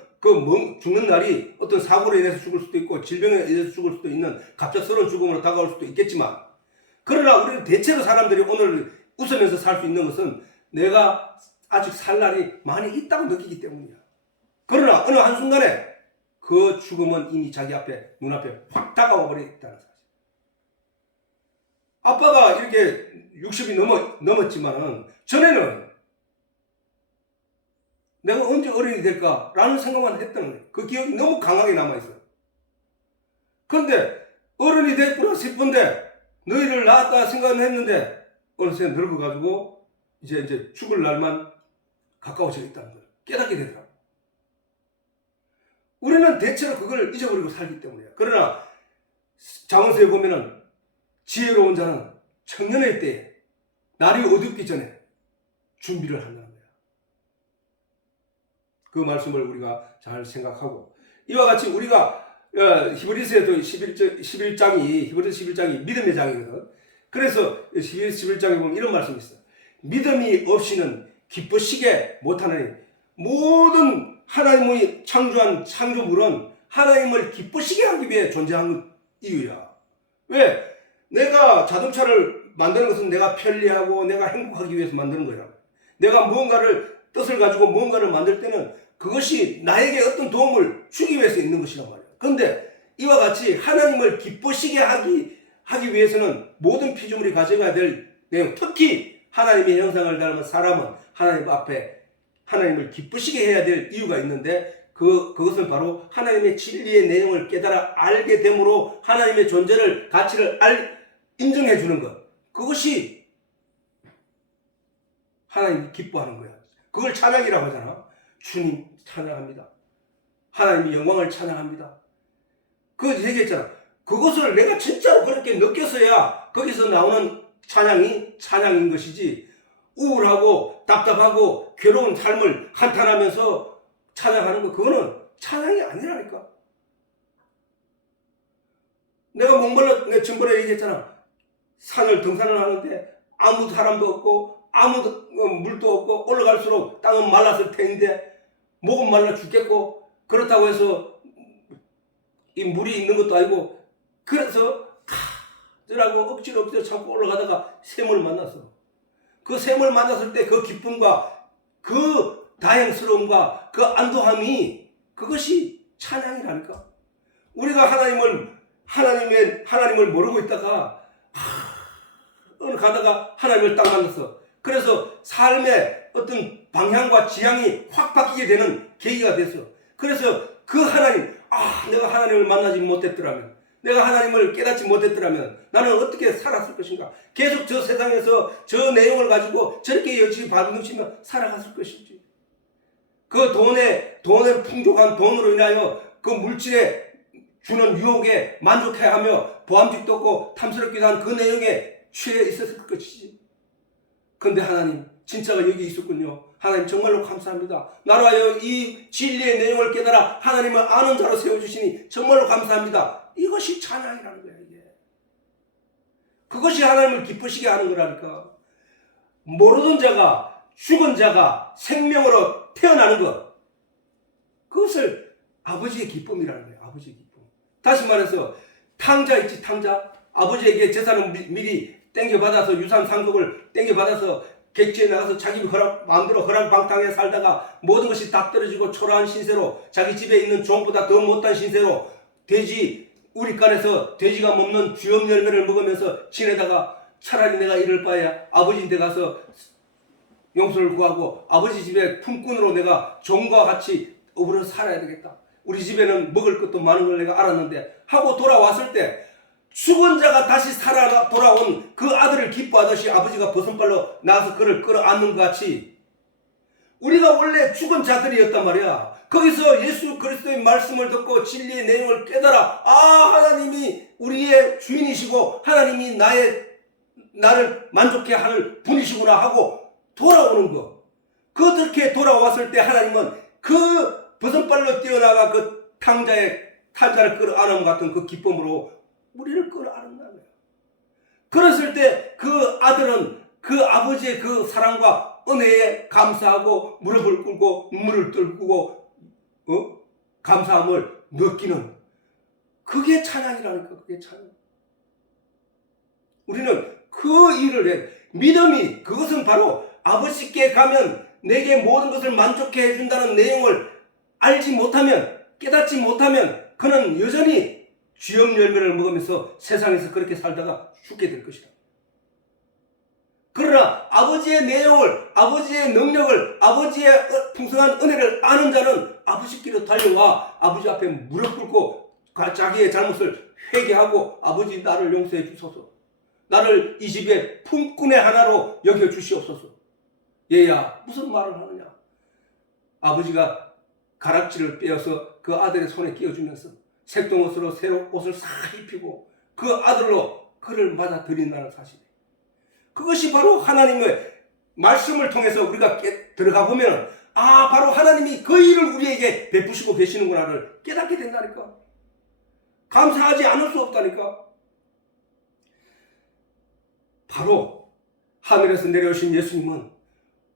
죽는 날이 어떤 사고로 인해서 죽을 수도 있고 질병에 의해서 죽을 수도 있는 갑작스러운 죽음으로 다가올 수도 있겠지만, 그러나 우리는 대체로 사람들이 오늘 웃으면서 살 수 있는 것은 내가 아직 살 날이 많이 있다고 느끼기 때문이야. 그러나 어느 한순간에 그 죽음은 이미 자기 눈앞에 확 다가와 버렸다는 사실. 아빠가 이렇게 60이 넘었지만은 전에는 내가 언제 어른이 될까라는 생각만 했다는 거예요. 그 기억이 너무 강하게 남아있어요. 그런데 어른이 됐구나 싶은데, 너희를 낳았다 생각은 했는데 어느새 늙어가지고 이제 죽을 날만 가까워져 있다는 걸 깨닫게 되더라고요. 우리는 대체로 그걸 잊어버리고 살기 때문이에요. 그러나 잠언서에 보면은 지혜로운 자는 청년의 때에, 날이 어둡기 전에 준비를 한다는 거야. 그 말씀을 우리가 잘 생각하고, 이와 같이 우리가 히브리서에도 11장이 믿음의 장이거든. 그래서 11장에 보면 이런 말씀이 있어요. 믿음이 없이는 기쁘시게 못하느니, 모든 하나님이 창조한 창조물은 하나님을 기쁘시게 하기 위해 존재한 이유야. 왜? 내가 자동차를 만드는 것은 내가 편리하고 내가 행복하기 위해서 만드는 거야. 내가 뜻을 가지고 무언가를 만들 때는 그것이 나에게 어떤 도움을 주기 위해서 있는 것이란 말이야. 그런데 이와 같이 하나님을 기쁘시게 하기 위해서는 모든 피조물이 가져가야 될 내용, 특히 하나님의 형상을 닮은 사람은 하나님 앞에 하나님을 기쁘시게 해야 될 이유가 있는데, 그것은 바로 하나님의 진리의 내용을 깨달아 알게 됨으로 하나님의 존재를, 가치를 인정해 주는 것. 그것이 하나님이 기뻐하는 거야. 그걸 찬양이라고 하잖아. 주님 찬양합니다. 하나님의 영광을 찬양합니다. 그거 얘기했잖아. 그것을 내가 진짜로 그렇게 느꼈어야 거기서 나오는 찬양인 것이지, 우울하고 답답하고 괴로운 삶을 한탄하면서 찬양하는 거, 그거는 찬양이 아니라니까. 내가 목말라, 내가 전번에 얘기했잖아. 산을 등산을 하는데 아무 사람도 없고 아무도 물도 없고 올라갈수록 땅은 말랐을 텐데 목은 말라 죽겠고 그렇다고 해서 이 물이 있는 것도 아니고 그래서 저라고 억지로 참고 올라가다가 샘을 만났어. 그 샘을 만났을 때 그 기쁨과 그 다행스러움과 그 안도함이 그것이 찬양이라니까. 우리가 하나님을 모르고 있다가 어느 가다가 하나님을 딱 만났어. 그래서 삶의 어떤 방향과 지향이 확 바뀌게 되는 계기가 됐어. 그래서 그 하나님, 내가 하나님을 만나지 못했더라면, 내가 하나님을 깨닫지 못했더라면 나는 어떻게 살았을 것인가? 계속 저 세상에서 저 내용을 가지고 저렇게 열심히 받으시며 살아갔을 것인지. 그 돈의 풍족한 돈으로 인하여 그 물질에 주는 유혹에 만족해하며 보암직도 없고 탐스럽기도 한 그 내용에 취해 있었을 것이지. 근데 하나님 진짜가 여기 있었군요. 하나님 정말로 감사합니다. 나로 하여 이 진리의 내용을 깨달아 하나님을 아는 자로 세워주시니 정말로 감사합니다. 이것이 찬양이라는 거야. 이게. 그것이 하나님을 기쁘시게 하는 거라니까. 모르던 자가, 죽은 자가 생명으로 태어나는 것, 그것을 아버지의 기쁨이라는 거예요. 아버지의 기쁨. 다시 말해서 탕자 있지, 탕자. 아버지에게 재산을 미리 땡겨받아서 유산 상속을 땡겨받아서 객지에 나가서 자기 마음대로 허랑방탕에 살다가 모든 것이 다 떨어지고 초라한 신세로 자기 집에 있는 종보다 더 못한 신세로 돼지 우리간에서 돼지가 먹는 쥐엄 열매를 먹으면서 지내다가 차라리 내가 이럴 바에 아버지 데 가서 용서를 구하고 아버지 집에 품꾼으로 내가 종과 같이 어부러 살아야 되겠다. 우리 집에는 먹을 것도 많은 걸 내가 알았는데 하고 돌아왔을 때 죽은 자가 다시 살아 돌아온 그 아들을 기뻐하듯이 아버지가 버선발로 나와서 그를 끌어안는 것 같이 우리가 원래 죽은 자들이었단 말이야. 거기서 예수 그리스도의 말씀을 듣고 진리의 내용을 깨달아 하나님이 우리의 주인이시고 하나님이 나를 만족해 하는 분이시구나 하고 돌아오는 거. 그렇게 돌아왔을 때 하나님은 그 버선발로 뛰어나가 그 탄자를 끌어안음 같은 그 기쁨으로 우리를 끌어안는다는 거예요. 그랬을 때 그 아들은 그 아버지의 그 사랑과 은혜에 감사하고 무릎을 꿇고 눈물을 뚫고 감사함을 느끼는 그게 찬양이라니까. 그게 찬양. 우리는 그 일을 해. 믿음이 그것은 바로 아버지께 가면 내게 모든 것을 만족해 해준다는 내용을 알지 못하면 깨닫지 못하면 그는 여전히 쥐엄 열매를 먹으면서 세상에서 그렇게 살다가 죽게 될 것이다. 그러나 아버지의 내용을, 아버지의 능력을, 아버지의 풍성한 은혜를 아는 자는 아버지께로 달려와 아버지 앞에 무릎 꿇고 자기의 잘못을 회개하고 아버지 나를 용서해 주소서. 나를 이 집의 품꾼의 하나로 여겨 주시옵소서. 얘야 무슨 말을 하느냐. 아버지가 가락지를 빼어서 그 아들의 손에 끼워주면서 색동옷으로 새로 옷을 싹 입히고 그 아들로 그를 맞아들인다는 사실. 그것이 바로 하나님의 말씀을 통해서 우리가 들어가 보면 바로 하나님이 그 일을 우리에게 베푸시고 계시는구나를 깨닫게 된다니까. 감사하지 않을 수 없다니까. 바로 하늘에서 내려오신 예수님은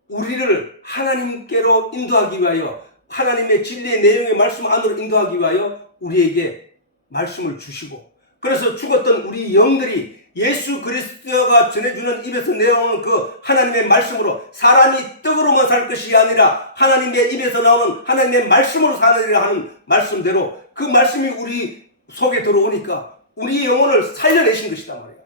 우리를 하나님께로 인도하기 위하여 하나님의 진리의 내용의 말씀 안으로 인도하기 위하여 우리에게 말씀을 주시고 그래서 죽었던 우리 영들이 예수 그리스도가 전해주는 입에서 내려오는 그 하나님의 말씀으로 사람이 떡으로만 살 것이 아니라 하나님의 입에서 나오는 하나님의 말씀으로 사느니라 하는 말씀대로 그 말씀이 우리 속에 들어오니까 우리 영혼을 살려내신 것이단 말이야.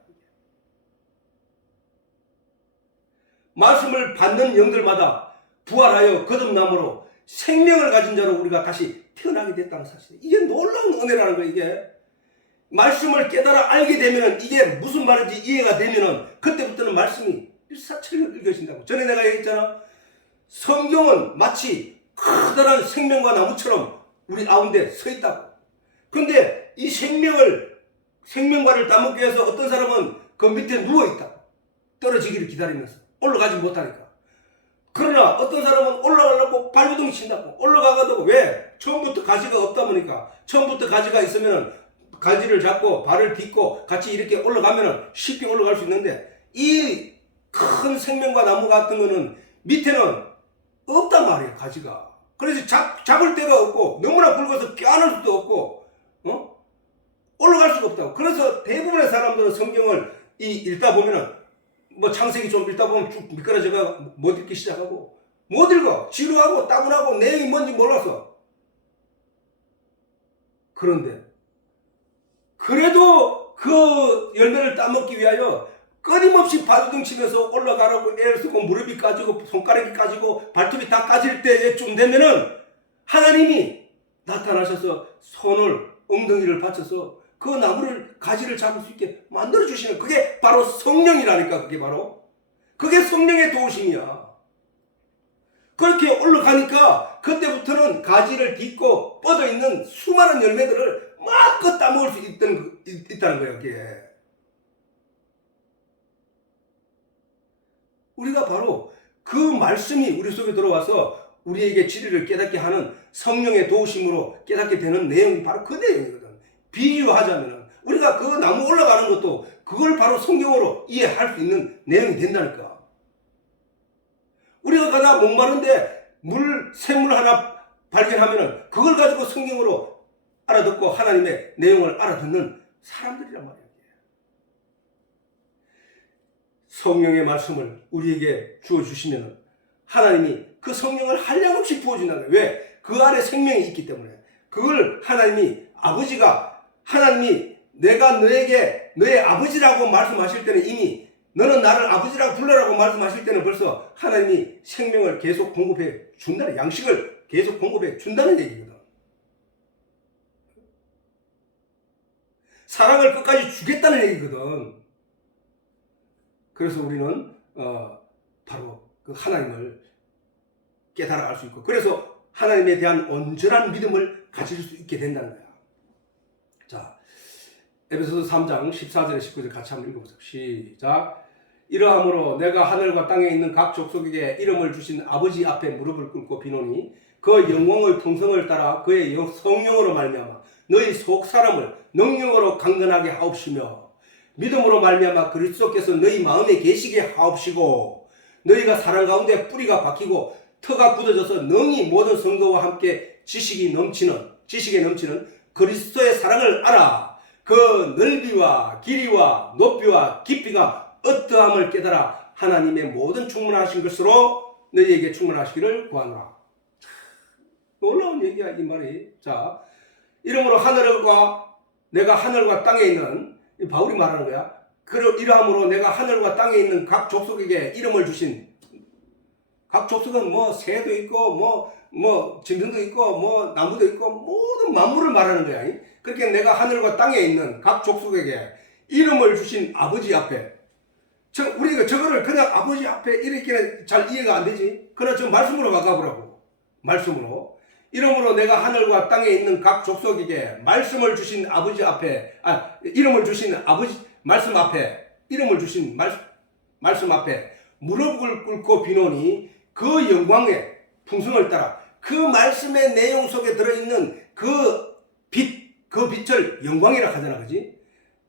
말씀을 받는 영들마다 부활하여 거듭남으로 생명을 가진 자로 우리가 다시 태어나게 됐다는 사실. 이게 놀라운 은혜라는 거예요. 이게 말씀을 깨달아 알게 되면은 이게 무슨 말인지 이해가 되면은 그때부터는 말씀이 일사천리로 읽어진다고. 전에 내가 얘기했잖아. 성경은 마치 커다란 생명과 나무처럼 우리 가운데 서 있다고. 근데 이 생명과를 따먹기 위해서 어떤 사람은 그 밑에 누워 있다고. 떨어지기를 기다리면서 올라가지 못하니까. 그러나 어떤 사람은 올라가려고 발버둥이 친다고. 올라가가지고 왜? 처음부터 가지가 없다 보니까 처음부터 가지가 있으면 가지를 잡고 발을 딛고 같이 이렇게 올라가면은 쉽게 올라갈 수 있는데 이 큰 생명과 나무 같은 거는 밑에는 없단 말이에요, 가지가. 그래서 잡을 데가 없고 너무나 굵어서 껴안을 수도 없고 올라갈 수가 없다고. 그래서 대부분의 사람들은 성경을 읽다 보면은 뭐 창세기 좀 읽다 보면 쭉 미끄러져가 못 읽기 시작하고 못 읽어. 지루하고 따분하고 내용이 뭔지 몰라서. 그런데 그래도 그 열매를 따먹기 위하여 끊임없이 바둑등 치면서 올라가라고 애를 쓰고 무릎이 까지고 손가락이 까지고 발톱이 다 까질 때쯤 되면은 하나님이 나타나셔서 손을 엉덩이를 받쳐서 그 나무를 가지를 잡을 수 있게 만들어 주시는, 그게 바로 성령이라니까. 그게 성령의 도우심이야. 그렇게 올라가니까 그때부터는 가지를 딛고 뻗어 있는 수많은 열매들을 마음껏 따먹을 수 있다는 거예요. 그게 우리가 바로 그 말씀이 우리 속에 들어와서 우리에게 진리를 깨닫게 하는 성령의 도우심으로 깨닫게 되는 내용이 바로 그 내용이거든. 비유하자면 우리가 그 나무 올라가는 것도 그걸 바로 성경으로 이해할 수 있는 내용이 된다니까. 우리가 가다 목마른데 샘물 하나 발견하면은 그걸 가지고 성경으로 알아듣고 하나님의 내용을 알아듣는 사람들이란 말이야. 성령의 말씀을 우리에게 주어주시면 하나님이 그 성령을 한량없이 부어준다는 거예요. 왜? 그 안에 생명이 있기 때문에. 그걸 하나님이 내가 너에게 너의 아버지라고 말씀하실 때는 이미 너는 나를 아버지라고 불러라고 말씀하실 때는 벌써 하나님이 생명을 계속 공급해 준다는, 양식을 계속 공급해 준다는 얘기거든. 사랑을 끝까지 주겠다는 얘기거든. 그래서 우리는 바로 그 하나님을 깨달아 알 수 있고, 그래서 하나님에 대한 온전한 믿음을 가질 수 있게 된다는 거야. 자, 에베소서 3장 14절에 19절 같이 한번 읽어보세요. 시작. 이러함으로 내가 하늘과 땅에 있는 각 족속에게 이름을 주신 아버지 앞에 무릎을 꿇고 비노니 그 영광의 풍성을 따라 그의 성령으로 말미암아 너희 속 사람을 능력으로 강건하게 하옵시며 믿음으로 말미암아 그리스도께서 너희 마음에 계시게 하옵시고 너희가 사랑 가운데 뿌리가 박히고 터가 굳어져서 능히 모든 성도와 함께 지식에 넘치는 그리스도의 사랑을 알아 그 넓이와 길이와 높이와 깊이가 어떠함을 깨달아 하나님의 모든 충만하신 것으로 너희에게 충만하시기를 구하노라. 놀라운 얘기야 이 말이. 자, 이러므로 내가 하늘과 땅에 있는, 바울이 말하는 거야. 이러함으로 내가 하늘과 땅에 있는 각 족속에게 이름을 주신, 각 족속은 뭐 새도 있고 뭐 짐승도 있고 뭐 나무도 있고 모든 만물을 말하는 거야. 그렇게 내가 하늘과 땅에 있는 각 족속에게 이름을 주신 아버지 앞에, 우리가 저거를 그냥 아버지 앞에 이렇게 잘 이해가 안 되지. 그러나 저 말씀으로 바꿔보라고. 말씀으로. 이러므로 내가 하늘과 땅에 있는 각 족속에게 말씀을 주신 아버지 앞에, 이름을 주신 아버지 말씀 앞에, 이름을 주신 말씀 앞에 무릎을 꿇고 비노니 그 영광의 풍성을 따라 그 말씀의 내용 속에 들어있는 그 빛을 영광이라 하잖아, 그지?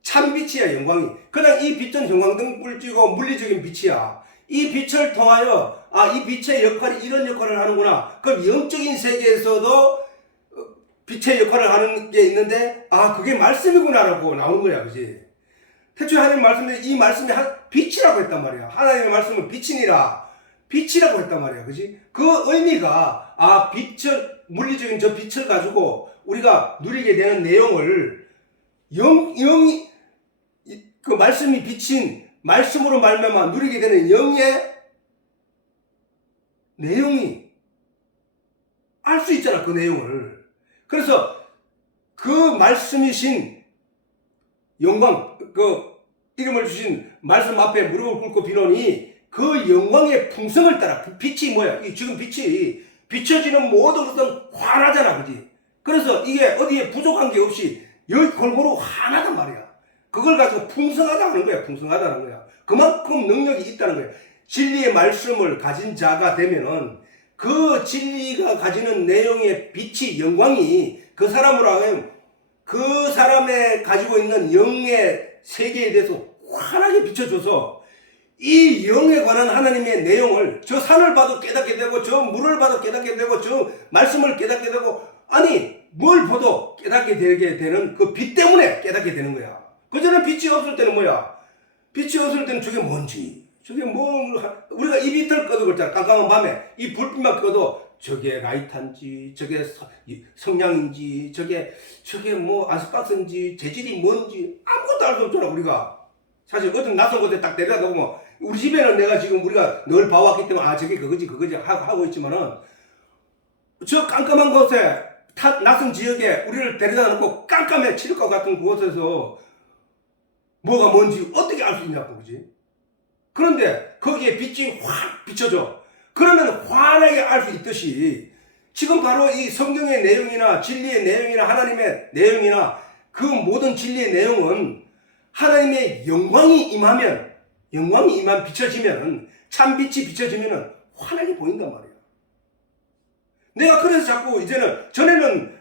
참 빛이야, 영광이. 그냥 이 빛은 형광등 불지고 물리적인 빛이야. 이 빛을 통하여 이 빛의 역할이 이런 역할을 하는구나. 그럼 영적인 세계에서도 빛의 역할을 하는 게 있는데 그게 말씀이구나라고 나오는 거야, 그지? 태초에 하나님 말씀에 이 말씀이 빛이라고 했단 말이야. 하나님의 말씀은 빛이라고 했단 말이야, 그지? 그 의미가 물리적인 저 빛을 가지고 우리가 누리게 되는 내용을 영이 그 말씀이 비친 말씀으로 말미암아 누리게 되는 영의 내용이 알 수 있잖아, 그 내용을. 그래서 그 말씀이신 영광, 그 이름을 주신 말씀 앞에 무릎을 꿇고 비노니 그 영광의 풍성을 따라, 빛이 뭐야? 지금 빛이 비춰지는 모든 것은 환하잖아, 그지? 그래서 이게 어디에 부족한 게 없이 여기 골고루 환하단 말이야. 그걸 가지고 풍성하다는 거야, 풍성하다는 거야. 그만큼 능력이 있다는 거야. 진리의 말씀을 가진 자가 되면은 그 진리가 가지는 내용의 빛이, 영광이 그 사람으로 하여금 그 사람의 가지고 있는 영의 세계에 대해서 환하게 비춰줘서 이 영에 관한 하나님의 내용을 저 산을 봐도 깨닫게 되고 저 물을 봐도 깨닫게 되고 저 말씀을 깨닫게 되고 아니 뭘 봐도 깨닫게 되게 되는 그 빛 때문에 깨닫게 되는 거야. 그전에 빛이 없을 때는 뭐야? 빛이 없을 때는 저게 뭔지 저게 뭐 우리가 이 빛을 꺼도 그렇잖아. 깜깜한 밤에 이 불빛만 꺼도 저게 라이터인지 저게 성냥인지 저게 뭐 아스박스인지 재질이 뭔지 아무것도 알 수 없잖아. 우리가 사실 어떤 낯선 곳에 딱 데려다 놓으면 우리 집에는 내가 지금 우리가 늘 봐왔기 때문에 아 저게 그거지 하고 있지만은 저 깜깜한 곳에 낯선 지역에 우리를 데려다 놓고 깜깜해 칠흑과 같은 곳에서 뭐가 뭔지 어떻게 알 수 있냐고 그지? 그런데 거기에 빛이 확 비춰져. 그러면 환하게 알 수 있듯이 지금 바로 이 성경의 내용이나 진리의 내용이나 하나님의 내용이나 그 모든 진리의 내용은 하나님의 영광이 임하면 비춰지면 참빛이 비춰지면 환하게 보인단 말이야. 내가 그래서 자꾸 이제는 전에는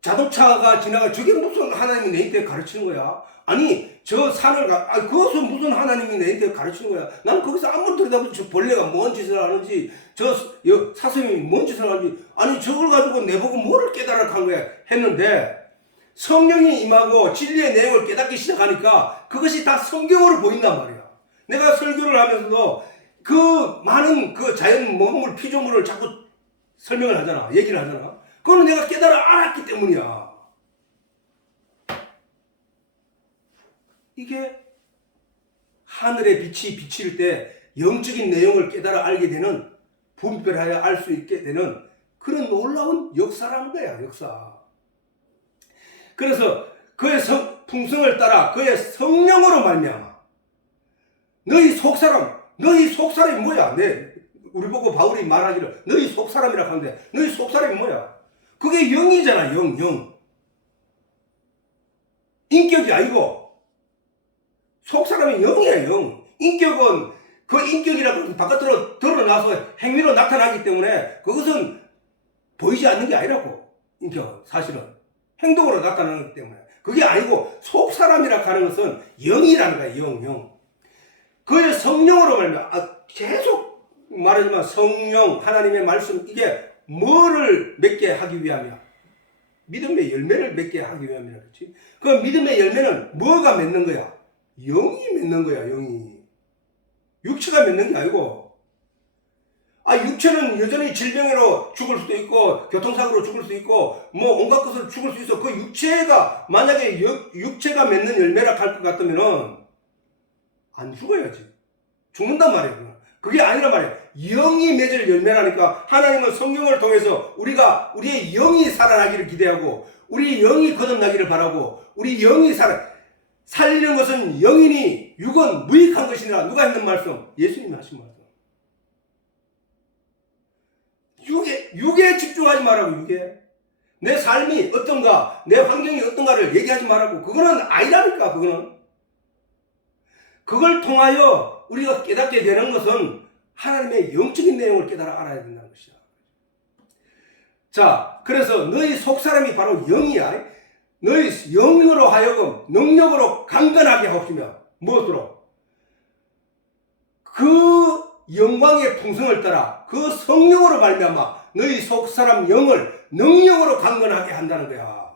자동차가 지나가 저게 무슨 하나님이 내한테 가르치는 거야. 아니 저 산을 그것은 무슨 하나님이 내한테 가르치는 거야. 나는 거기서 아무리 들여다보면 저 벌레가 뭔 짓을 하는지 저 사슴이 뭔 짓을 하는지 아니 저걸 가지고 내보고 뭐를 깨달아 간 거야 했는데 성령이 임하고 진리의 내용을 깨닫기 시작하니까 그것이 다 성경으로 보인단 말이야. 내가 설교를 하면서도 그 많은 그 자연 먹물 피조물을 자꾸 설명을 하잖아. 얘기를 하잖아. 그거는 내가 깨달아 알았기 때문이야. 이게 하늘의 빛이 비칠 때 영적인 내용을 깨달아 알게 되는 분별하여 알 수 있게 되는 그런 놀라운 역사라는 거야. 역사. 그래서 그의 풍성을 따라 그의 성령으로 말미암아 너희 속사람이 뭐야? 우리 보고 바울이 말하기를 너희 속사람이라고 하는데 너희 속사람이 뭐야? 그게 영이잖아. 영. 인격이 아니고 속사람이 영이야. 영. 인격은 그 인격이라고 바깥으로 드러나서 행위로 나타나기 때문에 그것은 보이지 않는 게 아니라고. 인격 사실은 행동으로 나타나는 것 때문에 그게 아니고 속사람이라고 하는 것은 영이라는 거야. 영. 그의 성령으로 말하면 계속 말하지만 성령 하나님의 말씀 이게 뭐를 맺게 하기 위함이야? 믿음의 열매를 맺게 하기 위함이라 그렇지. 그 믿음의 열매는 뭐가 맺는 거야? 영이 맺는 거야. 영이 육체가 맺는 게 아니고 육체는 여전히 질병으로 죽을 수도 있고 교통사고로 죽을 수도 있고 뭐 온갖 것으로 죽을 수 있어. 그 육체가 만약에 육체가 맺는 열매라 할 것 같으면은 안 죽어야지. 죽는단 말이야. 그게 아니란 말이야. 영이 맺을 열매라니까 하나님은 성경을 통해서 우리의 영이 살아나기를 기대하고 우리 영이 거듭나기를 바라고 우리 영이 살리는 것은 영이니 육은 무익한 것이니라. 누가 했는 말씀? 예수님이 하신 말씀. 육에 집중하지 말라고. 육에 내 삶이 어떤가 내 환경이 어떤가를 얘기하지 말라고. 그거는 아니라니까. 그걸 통하여 우리가 깨닫게 되는 것은 하나님의 영적인 내용을 깨달아 알아야 된다는 것이야. 자, 그래서 너희 속사람이 바로 영이야. 너희 영으로 하여금 능력으로 강건하게 하옵시며 무엇으로? 그 영광의 풍성을 따라 그 성령으로 말미암아 너희 속사람 영을 능력으로 강건하게 한다는 거야.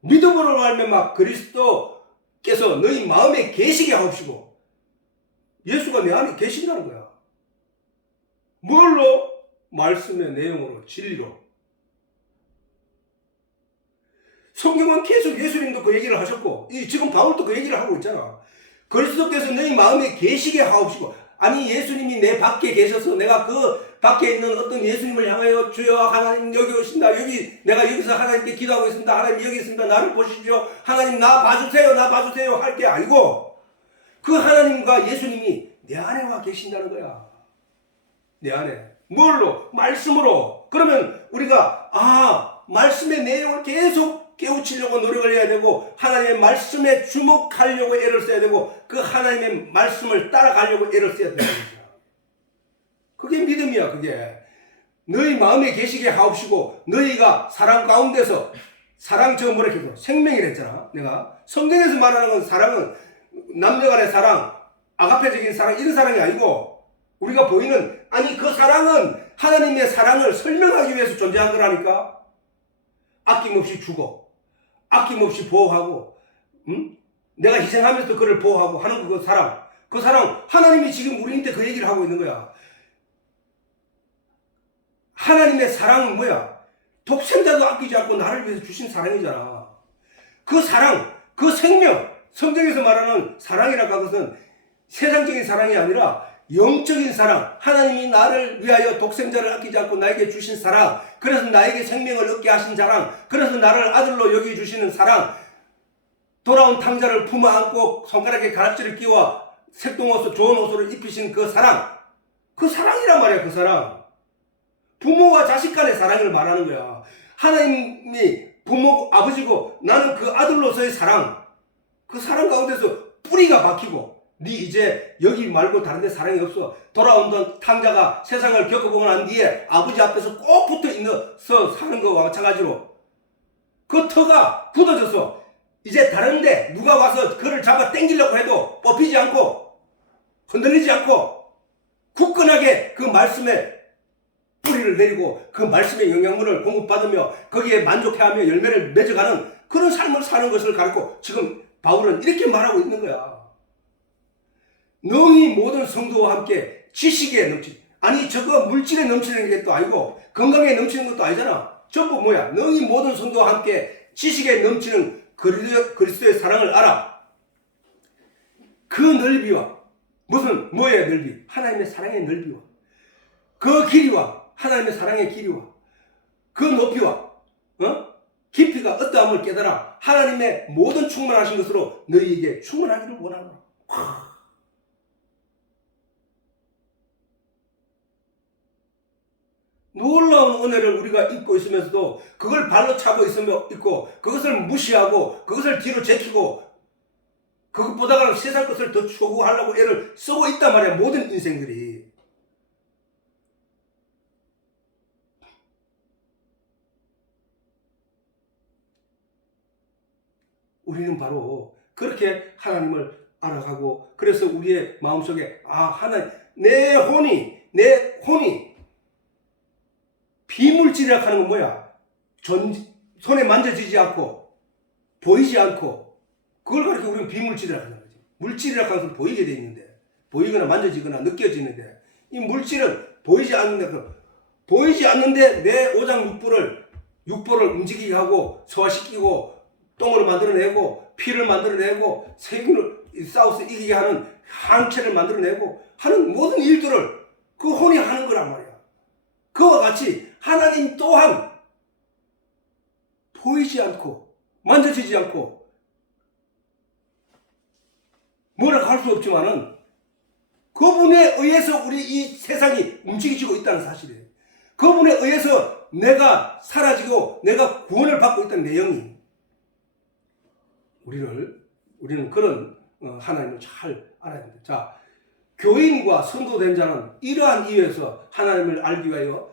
믿음으로 말미암아 그리스도께서 너희 마음에 계시게 하옵시고 예수가 내 안에 계신다는 거야. 뭘로? 말씀의 내용으로 진리로. 성경은 계속 예수님도 그 얘기를 하셨고 지금 바울도 그 얘기를 하고 있잖아. 그리스도께서 너희 마음에 계시게 하옵시고 아니 예수님이 내 밖에 계셔서 내가 그 밖에 있는 어떤 예수님을 향하여 주여 하나님 여기 오신다. 내가 여기서 하나님께 기도하고 있습니다. 하나님 여기 있습니다. 나를 보십시오. 하나님 나 봐주세요 할 게 아니고 그 하나님과 예수님이 내 안에 와 계신다는 거야. 내 안에. 뭘로? 말씀으로. 그러면 우리가 말씀의 내용을 계속 깨우치려고 노력을 해야 되고 하나님의 말씀에 주목하려고 애를 써야 되고 그 하나님의 말씀을 따라가려고 애를 써야 되는 거야. 그게 믿음이야. 그게 너희 마음에 계시게 하옵시고 너희가 사랑 가운데서 사랑 저 뭐라 해서 생명이라 했잖아. 내가 성경에서 말하는 건 사랑은 남녀간의 사랑, 아가페적인 사랑 이런 사랑이 아니고 우리가 보이는 아니 그 사랑은 하나님의 사랑을 설명하기 위해서 존재한 거라니까. 아낌없이 주고 아낌없이 보호하고 내가 희생하면서 그를 보호하고 하는 그 사랑. 그 사랑 하나님이 지금 우리한테 그 얘기를 하고 있는 거야. 하나님의 사랑은 뭐야? 독생자도 아끼지 않고 나를 위해서 주신 사랑이잖아. 그 사랑, 그 생명, 성경에서 말하는 사랑이라고 하는 것은 세상적인 사랑이 아니라 영적인 사랑, 하나님이 나를 위하여 독생자를 아끼지 않고 나에게 주신 사랑, 그래서 나에게 생명을 얻게 하신 사랑, 그래서 나를 아들로 여겨주시는 사랑, 돌아온 탕자를 품어 안고 손가락에 가락지를 끼워 색동옷을 좋은 옷으로 입히신 그 사랑, 그 사랑이란 말이야. 그 사랑. 부모와 자식 간의 사랑을 말하는 거야. 하나님이 부모고 아버지고 나는 그 아들로서의 사랑, 그 사랑 가운데서 뿌리가 박히고 네 이제 여기 말고 다른 데 사랑이 없어. 돌아온던 탕자가 세상을 겪어보고 난 뒤에 아버지 앞에서 꼭 붙어 있어서 사는 것과 마찬가지로 그 터가 굳어져서 이제 다른데 누가 와서 그를 잡아 당기려고 해도 뽑히지 않고 흔들리지 않고 굳건하게 그 말씀에 뿌리를 내리고 그 말씀의 영양분을 공급받으며 거기에 만족해하며 열매를 맺어가는 그런 삶을 사는 것을 가르치고 지금 바울은 이렇게 말하고 있는 거야. 너희 모든 성도와 함께 지식에 넘치. 아니 저거 물질에 넘치는 게 또 아니고 건강에 넘치는 것도 아니잖아. 전부 뭐야? 너희 모든 성도와 함께 지식에 넘치는 그리스도의 사랑을 알아. 그 넓이와 무슨 뭐의 넓이? 하나님의 사랑의 넓이와 그 길이와 하나님의 사랑의 길이와 그 높이와 깊이가 어떠함을 깨달아 하나님의 모든 충만하신 것으로 너희에게 충만하기를 원하노라. 놀라운 은혜를 우리가 입고 있으면서도 그걸 발로 차고 있고 그것을 무시하고 그것을 뒤로 제키고 그것보다는 세상 것을 더 추구하려고 애를 쓰고 있단 말이야. 모든 인생들이. 우리는 바로 그렇게 하나님을 알아가고 그래서 우리의 마음속에 하나님 내 혼이 비물질이라고 하는 건 뭐야? 손에 만져지지 않고 보이지 않고 그걸 가지고 우리는 비물질이라고 하는 거지. 물질이라고 하는 것은 보이게 돼 있는데 보이거나 만져지거나 느껴지는데 이 물질은 보이지 않는데 내 육보를 움직이게 하고 소화시키고 똥을 만들어내고 피를 만들어내고 세균을 싸워서 이기게 하는 항체를 만들어내고 하는 모든 일들을 그 혼이 하는 거란 말이야. 그와 같이 하나님 또한 보이지 않고 만져지지 않고 뭐라고 할 수 없지만은 그분에 의해서 우리 이 세상이 움직이지고 있다는 사실이에요. 그분에 의해서 내가 사라지고 내가 구원을 받고 있다는 내용이 우리는 그런 하나님을 잘 알아야 됩니다. 자, 교인과 선도된 자는 이러한 이유에서 하나님을 알기 위하여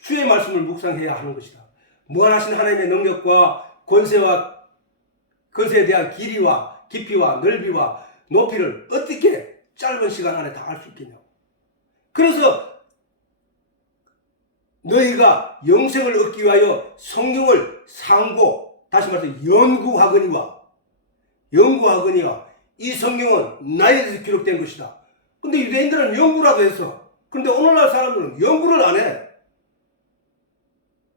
주의 말씀을 묵상해야 하는 것이다. 무한하신 하나님의 능력과 권세에 대한 길이와 깊이와 넓이와 높이를 어떻게 짧은 시간 안에 다 알 수 있겠냐고. 그래서 너희가 영생을 얻기 위하여 성경을 다시 말해서 연구하거니와 이 성경은 나에 대해서 기록된 것이다. 근데 유대인들은 연구라도 했어. 그런데 오늘날 사람들은 연구를 안 해.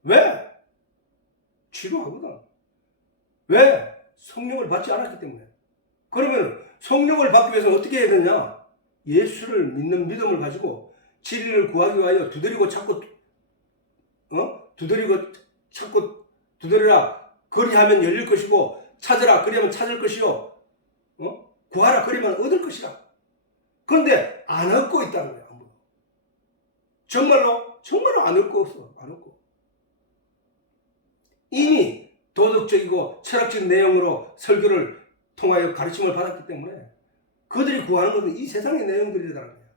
왜? 지루하거든. 왜? 성령을 받지 않았기 때문에. 그러면 성령을 받기 위해서 어떻게 해야 되냐? 예수를 믿는 믿음을 가지고 진리를 구하기 위하여 두드리고 찾고 두드리라 그리하면 열릴 것이고 찾으라 그리하면 찾을 것이요 구하라 그리면 얻을 것이라. 그런데 안 얻고 있다는 거야. 정말로 안 얻고 없어. 안 얻고. 이미 도덕적이고 철학적 내용으로 설교를 통하여 가르침을 받았기 때문에 그들이 구하는 것은 이 세상의 내용들이라는 거야.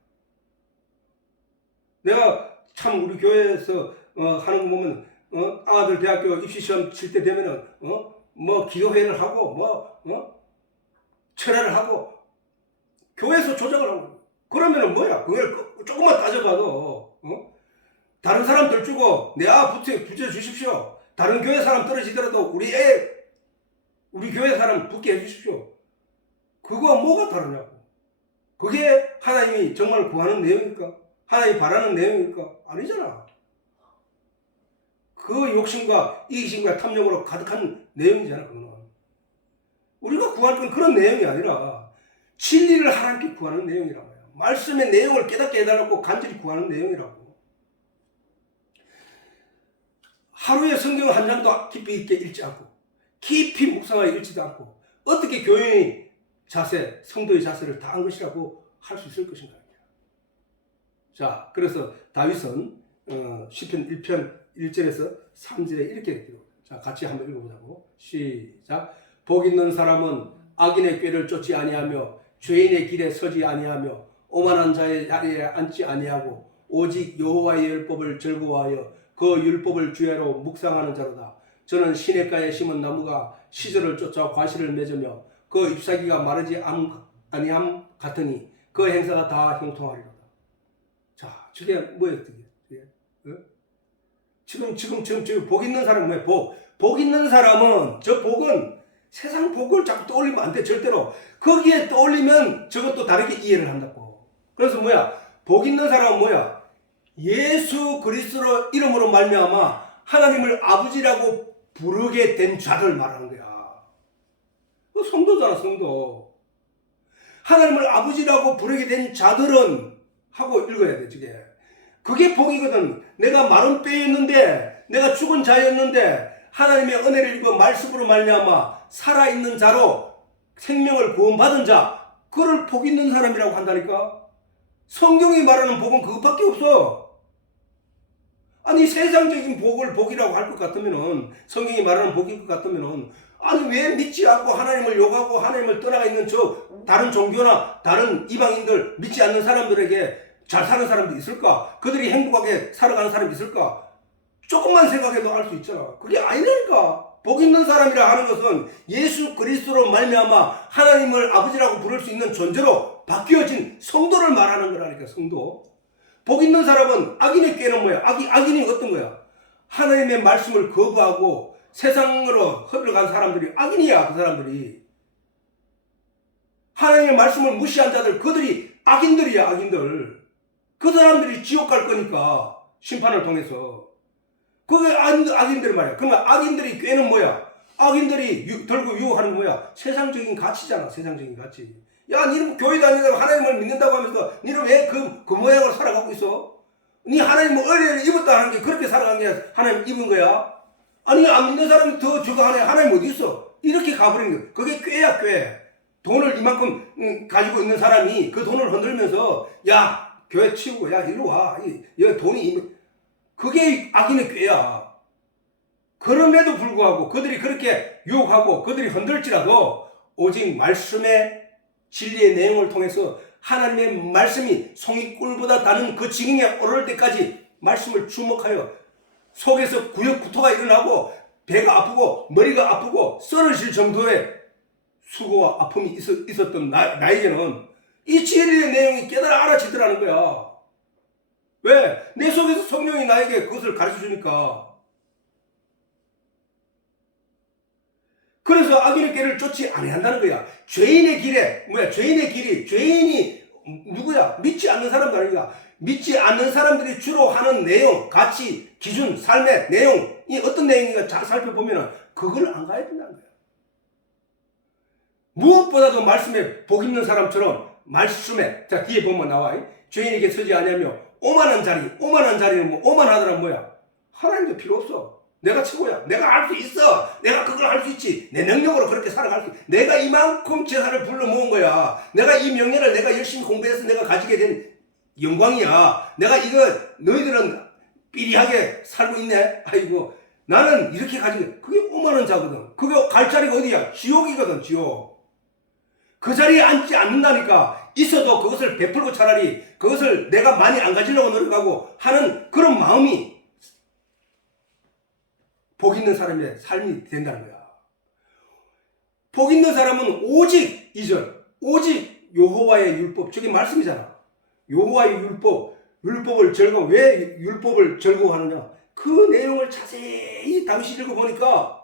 내가 참 우리 교회에서 하는 거 보면 아들 대학교 입시 시험 칠 때 되면은 뭐 기도회를 하고 철회를 하고 교회에서 조정을 하고 그러면은 뭐야? 그걸 조금만 따져봐도 다른 사람들 주고 내 붙여 주십시오. 다른 교회 사람 떨어지더라도 우리 교회 사람 붙게 해주십시오. 그거 뭐가 다르냐고. 그게 하나님이 정말 구하는 내용입니까? 하나님이 바라는 내용입니까? 아니잖아. 그 욕심과 이기심과 탐욕으로 가득한 내용이잖아. 그거는. 우리가 구할 건 그런 내용이 아니라 진리를 하나님께 구하는 내용이라고요. 말씀의 내용을 깨닫게 해달라고 간절히 구하는 내용이라고. 하루에 성경 한 장도 깊이 있게 읽지 않고 깊이 묵상하여 읽지도 않고 어떻게 교인의 자세, 성도의 자세를 다한 것이라고 할 수 있을 것인가. 자, 그래서 다윗은 시편 1편 1절에서 3절에 이렇게 기록. 자, 같이 한번 읽어보자고. 시작. 복 있는 사람은 악인의 꾀를 쫓지 아니하며 죄인의 길에 서지 아니하며 오만한 자의 자리에 앉지 아니하고 오직 여호와의 율법을 즐거워하여 그 율법을 주야로 묵상하는 자로다. 저는 시냇가에 심은 나무가 시절을 쫓아 과실을 맺으며 그 잎사귀가 마르지 아니함 같으니 그 행사가 다 형통하리로다. 자, 저게 뭐예요? 지금 복 있는 사람은 뭐예요? 복 있는 사람은 저 복은 세상 복을 자꾸 떠올리면 안 돼. 절대로. 거기에 떠올리면 저것도 다르게 이해를 한다고. 그래서 뭐야? 복 있는 사람은 뭐야? 예수 그리스도 이름으로 말미암아 하나님을 아버지라고 부르게 된 자를 말하는 거야. 그 성도잖아, 성도. 하나님을 아버지라고 부르게 된 자들은 하고 읽어야 돼, 저게. 그게 복이거든. 내가 마른 뼈였는데, 내가 죽은 자였는데 하나님의 은혜를 입어 말씀으로 말미암아 살아있는 자로 생명을 구원받은 자, 그를 복 있는 사람이라고 한다니까. 성경이 말하는 복은 그것밖에 없어. 아니 세상적인 복을 복이라고 할 것 같으면은, 성경이 말하는 복일 것 같으면은, 아니 왜 믿지 않고 하나님을 욕하고 하나님을 떠나가 있는 저 다른 종교나 다른 이방인들, 믿지 않는 사람들에게 잘 사는 사람도 있을까? 그들이 행복하게 살아가는 사람이 있을까? 조금만 생각해도 알 수 있잖아. 그게 아니라니까. 복 있는 사람이라 하는 것은 예수 그리스도로 말미암아 하나님을 아버지라고 부를 수 있는 존재로 바뀌어진 성도를 말하는 거라니까. 성도. 복 있는 사람은 악인의 꾀는 뭐야? 악인이 어떤 거야? 하나님의 말씀을 거부하고 세상으로 흘러간 사람들이 악인이야. 그 사람들이. 하나님의 말씀을 무시한 자들, 그들이 악인들이야. 악인들. 그 사람들이 지옥 갈 거니까, 심판을 통해서. 그게 악인들 말이야. 그러면 악인들이 꾀는 뭐야? 악인들이 들고 유혹하는 거 뭐야? 세상적인 가치잖아. 세상적인 가치. 야, 니는 교회 다니다가 하나님을 믿는다고 하면서 니는 왜 그 모양으로 살아가고 있어? 니 하나님을 의뢰를 입었다 하는 게 그렇게 살아간 게 하나님 입은 거야? 아니 안 믿는 사람이 더 저거 하네. 하나님 어디 있어? 이렇게 가버리는 거야. 그게 꾀야, 꾀. 돈을 이만큼 가지고 있는 사람이 그 돈을 흔들면서 야, 교회 치우고 야, 이리로 와. 여기 돈이 그게 악인의 꾀야. 그럼에도 불구하고 그들이 그렇게 유혹하고 그들이 흔들지라도 오직 말씀의 진리의 내용을 통해서 하나님의 말씀이 송이 꿀보다 다른 그 지경에 오를 때까지 말씀을 주목하여 속에서 구토가 일어나고 배가 아프고 머리가 아프고 쓰러질 정도의 수고와 아픔이 있었던 나에게는 이 진리의 내용이 깨달아 알아지더라는 거야. 왜? 내 속에서 성령이 나에게 그것을 가르쳐 주니까. 그래서 악인의 길을 쫓지 아니한다는 거야. 죄인의 길에 뭐야? 죄인이 누구야? 믿지 않는 사람들 아니야. 믿지 않는 사람들이 주로 하는 내용, 가치, 기준, 삶의 내용이 어떤 내용인가 잘 살펴보면 그걸 안 가야 된다는 거야. 무엇보다도 말씀에 복 있는 사람처럼 말씀에, 자 뒤에 보면 나와. 죄인에게 서지 아니하며 오만한 자리는 뭐 오만하더란 뭐야? 하나님도 필요 없어. 내가 최고야. 내가 할 수 있어. 내가 그걸 할 수 있지. 내 능력으로 그렇게 살아갈 수 있어. 내가 이만큼 재산을 불러 모은 거야. 내가 이 명예를 내가 열심히 공부해서 내가 가지게 된 영광이야. 내가 이거 너희들은 삐리하게 살고 있네. 아이고 나는 이렇게 가지고. 그게 오만한 자거든. 그게 갈 자리가 어디야? 지옥이거든. 지옥. 그 자리에 앉지 않는다니까. 있어도 그것을 베풀고 차라리 그것을 내가 많이 안 가지려고 노력하고 하는 그런 마음이 복 있는 사람의 삶이 된다는 거야. 복 있는 사람은 오직 2절 오직 여호와의 율법, 저게 말씀이잖아. 여호와의 율법을 즐거워. 왜 율법을 즐거워하느냐? 그 내용을 자세히 다윗이 읽어보니까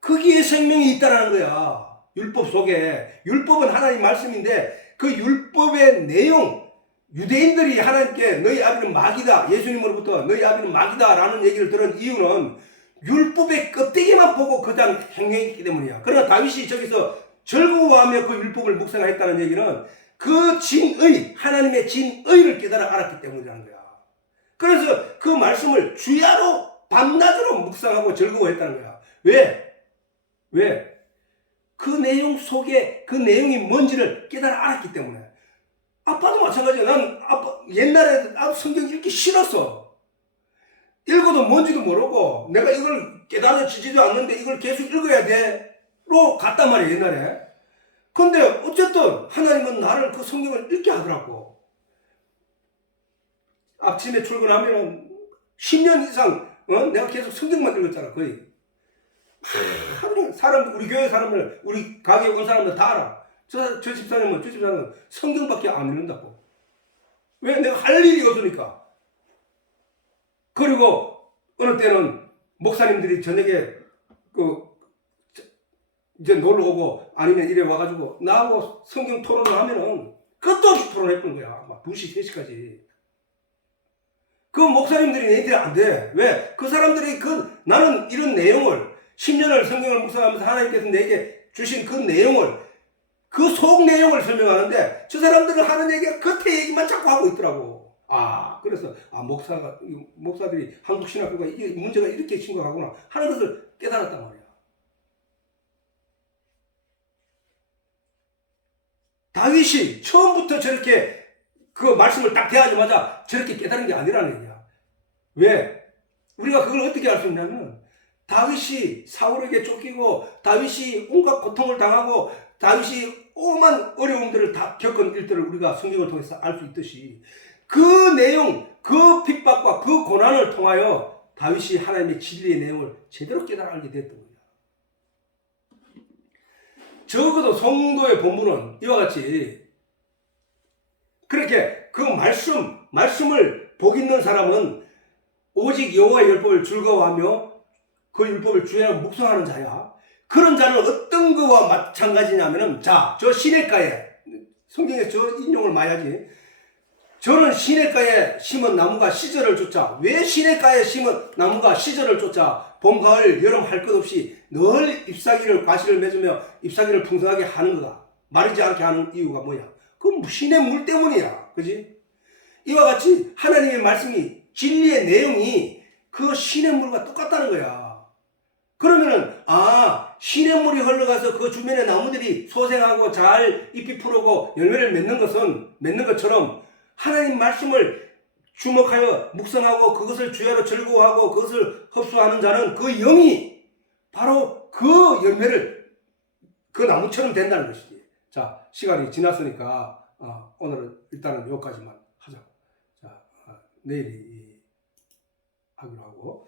거기에 생명이 있다는 거야. 율법 속에. 율법은 하나님 말씀인데 그 율법의 내용, 유대인들이 하나님께 너희 아비는 마귀다, 예수님으로부터 너희 아비는 마귀다 라는 얘기를 들은 이유는 율법의 껍데기만 보고 그냥 행행했기 때문이야. 그러나 다윗이 저기서 즐거워하며 그 율법을 묵상했다는 얘기는 그 진의, 하나님의 진의를 깨달아 알았기 때문이라는 거야. 그래서 그 말씀을 주야로 밤낮으로 묵상하고 즐거워했다는 거야. 왜? 그 내용 속에 그 내용이 뭔지를 깨달아 알았기 때문에. 아빠도 마찬가지야. 난 옛날에 성경 읽기 싫었어. 읽어도 뭔지도 모르고 내가 이걸 깨달아지지도 않는데 이걸 계속 읽어야 돼로 갔단 말이야, 옛날에. 근데 어쨌든 하나님은 나를 그 성경을 읽게 하더라고. 아침에 출근하면 10년 이상 내가 계속 성경만 읽었잖아, 거의. 사람, 우리 교회 사람들, 우리 가게에 온 사람들 다 알아. 저 집사님은 성경밖에 안 읽는다고. 왜? 내가 할 일이 없으니까. 그리고 어느 때는 목사님들이 저녁에 이제 놀러 오고 아니면 이래 와가지고 나하고 성경 토론을 하면은 끝도 없이 토론했던 거야. 막 2시, 3시까지. 그 목사님들이 얘들이 안 돼. 왜? 그 사람들이 나는 이런 내용을 10년을 성경을 묵상하면서 하나님께서 내게 주신 그 내용을, 그 속 내용을 설명하는데 저 사람들은 하는 얘기가 겉에 얘기만 자꾸 하고 있더라고. 그래서 목사들이 한국 신학교가 이게 문제가 이렇게 심각하구나 하는 것을 깨달았단 말이야. 다윗이 처음부터 저렇게 그 말씀을 딱 대하자마자 저렇게 깨달은 게 아니라는 얘기야. 왜? 우리가 그걸 어떻게 알 수 있냐면 다윗이 사울에게 쫓기고 다윗이 온갖 고통을 당하고 다윗이 오만 어려움들을 다 겪은 일들을 우리가 성경을 통해서 알 수 있듯이 그 내용, 그 핍박과 그 고난을 통하여 다윗이 하나님의 진리의 내용을 제대로 깨달아 알게 됐던 거야. 적어도 성도의 본분은 이와 같이 그렇게 그 말씀을 복 있는 사람은 오직 여호와의 율법을 즐거워하며 그 율법을 주야로 묵상하는 자야. 그런 자는 어떤 거와 마찬가지냐면은 저 시냇가에, 성경에 저 인용을 많이 하지. 저는 시냇가에 심은 나무가 시절을 쫓아. 왜 시냇가에 심은 나무가 시절을 쫓아 봄, 가을, 여름 할 것 없이 늘 잎사귀를 과실을 맺으며 잎사귀를 풍성하게 하는 거다. 마르지 않게 하는 이유가 뭐야? 그건 시냇 물 때문이야. 그지? 이와 같이 하나님의 말씀이, 진리의 내용이 그 시냇물과 똑같다는 거야. 그러면은 시냇물이 흘러가서 그 주변의 나무들이 소생하고 잘 잎이 푸르고 열매를 맺는 것처럼 하나님 말씀을 주목하여 묵상하고 그것을 주야로 즐거워하고 그것을 흡수하는 자는 그 영이 바로 그 열매를 그 나무처럼 된다는 것이지. 자, 시간이 지났으니까 오늘은 일단은 여기까지만 하자고. 자, 내일이 하기로 하고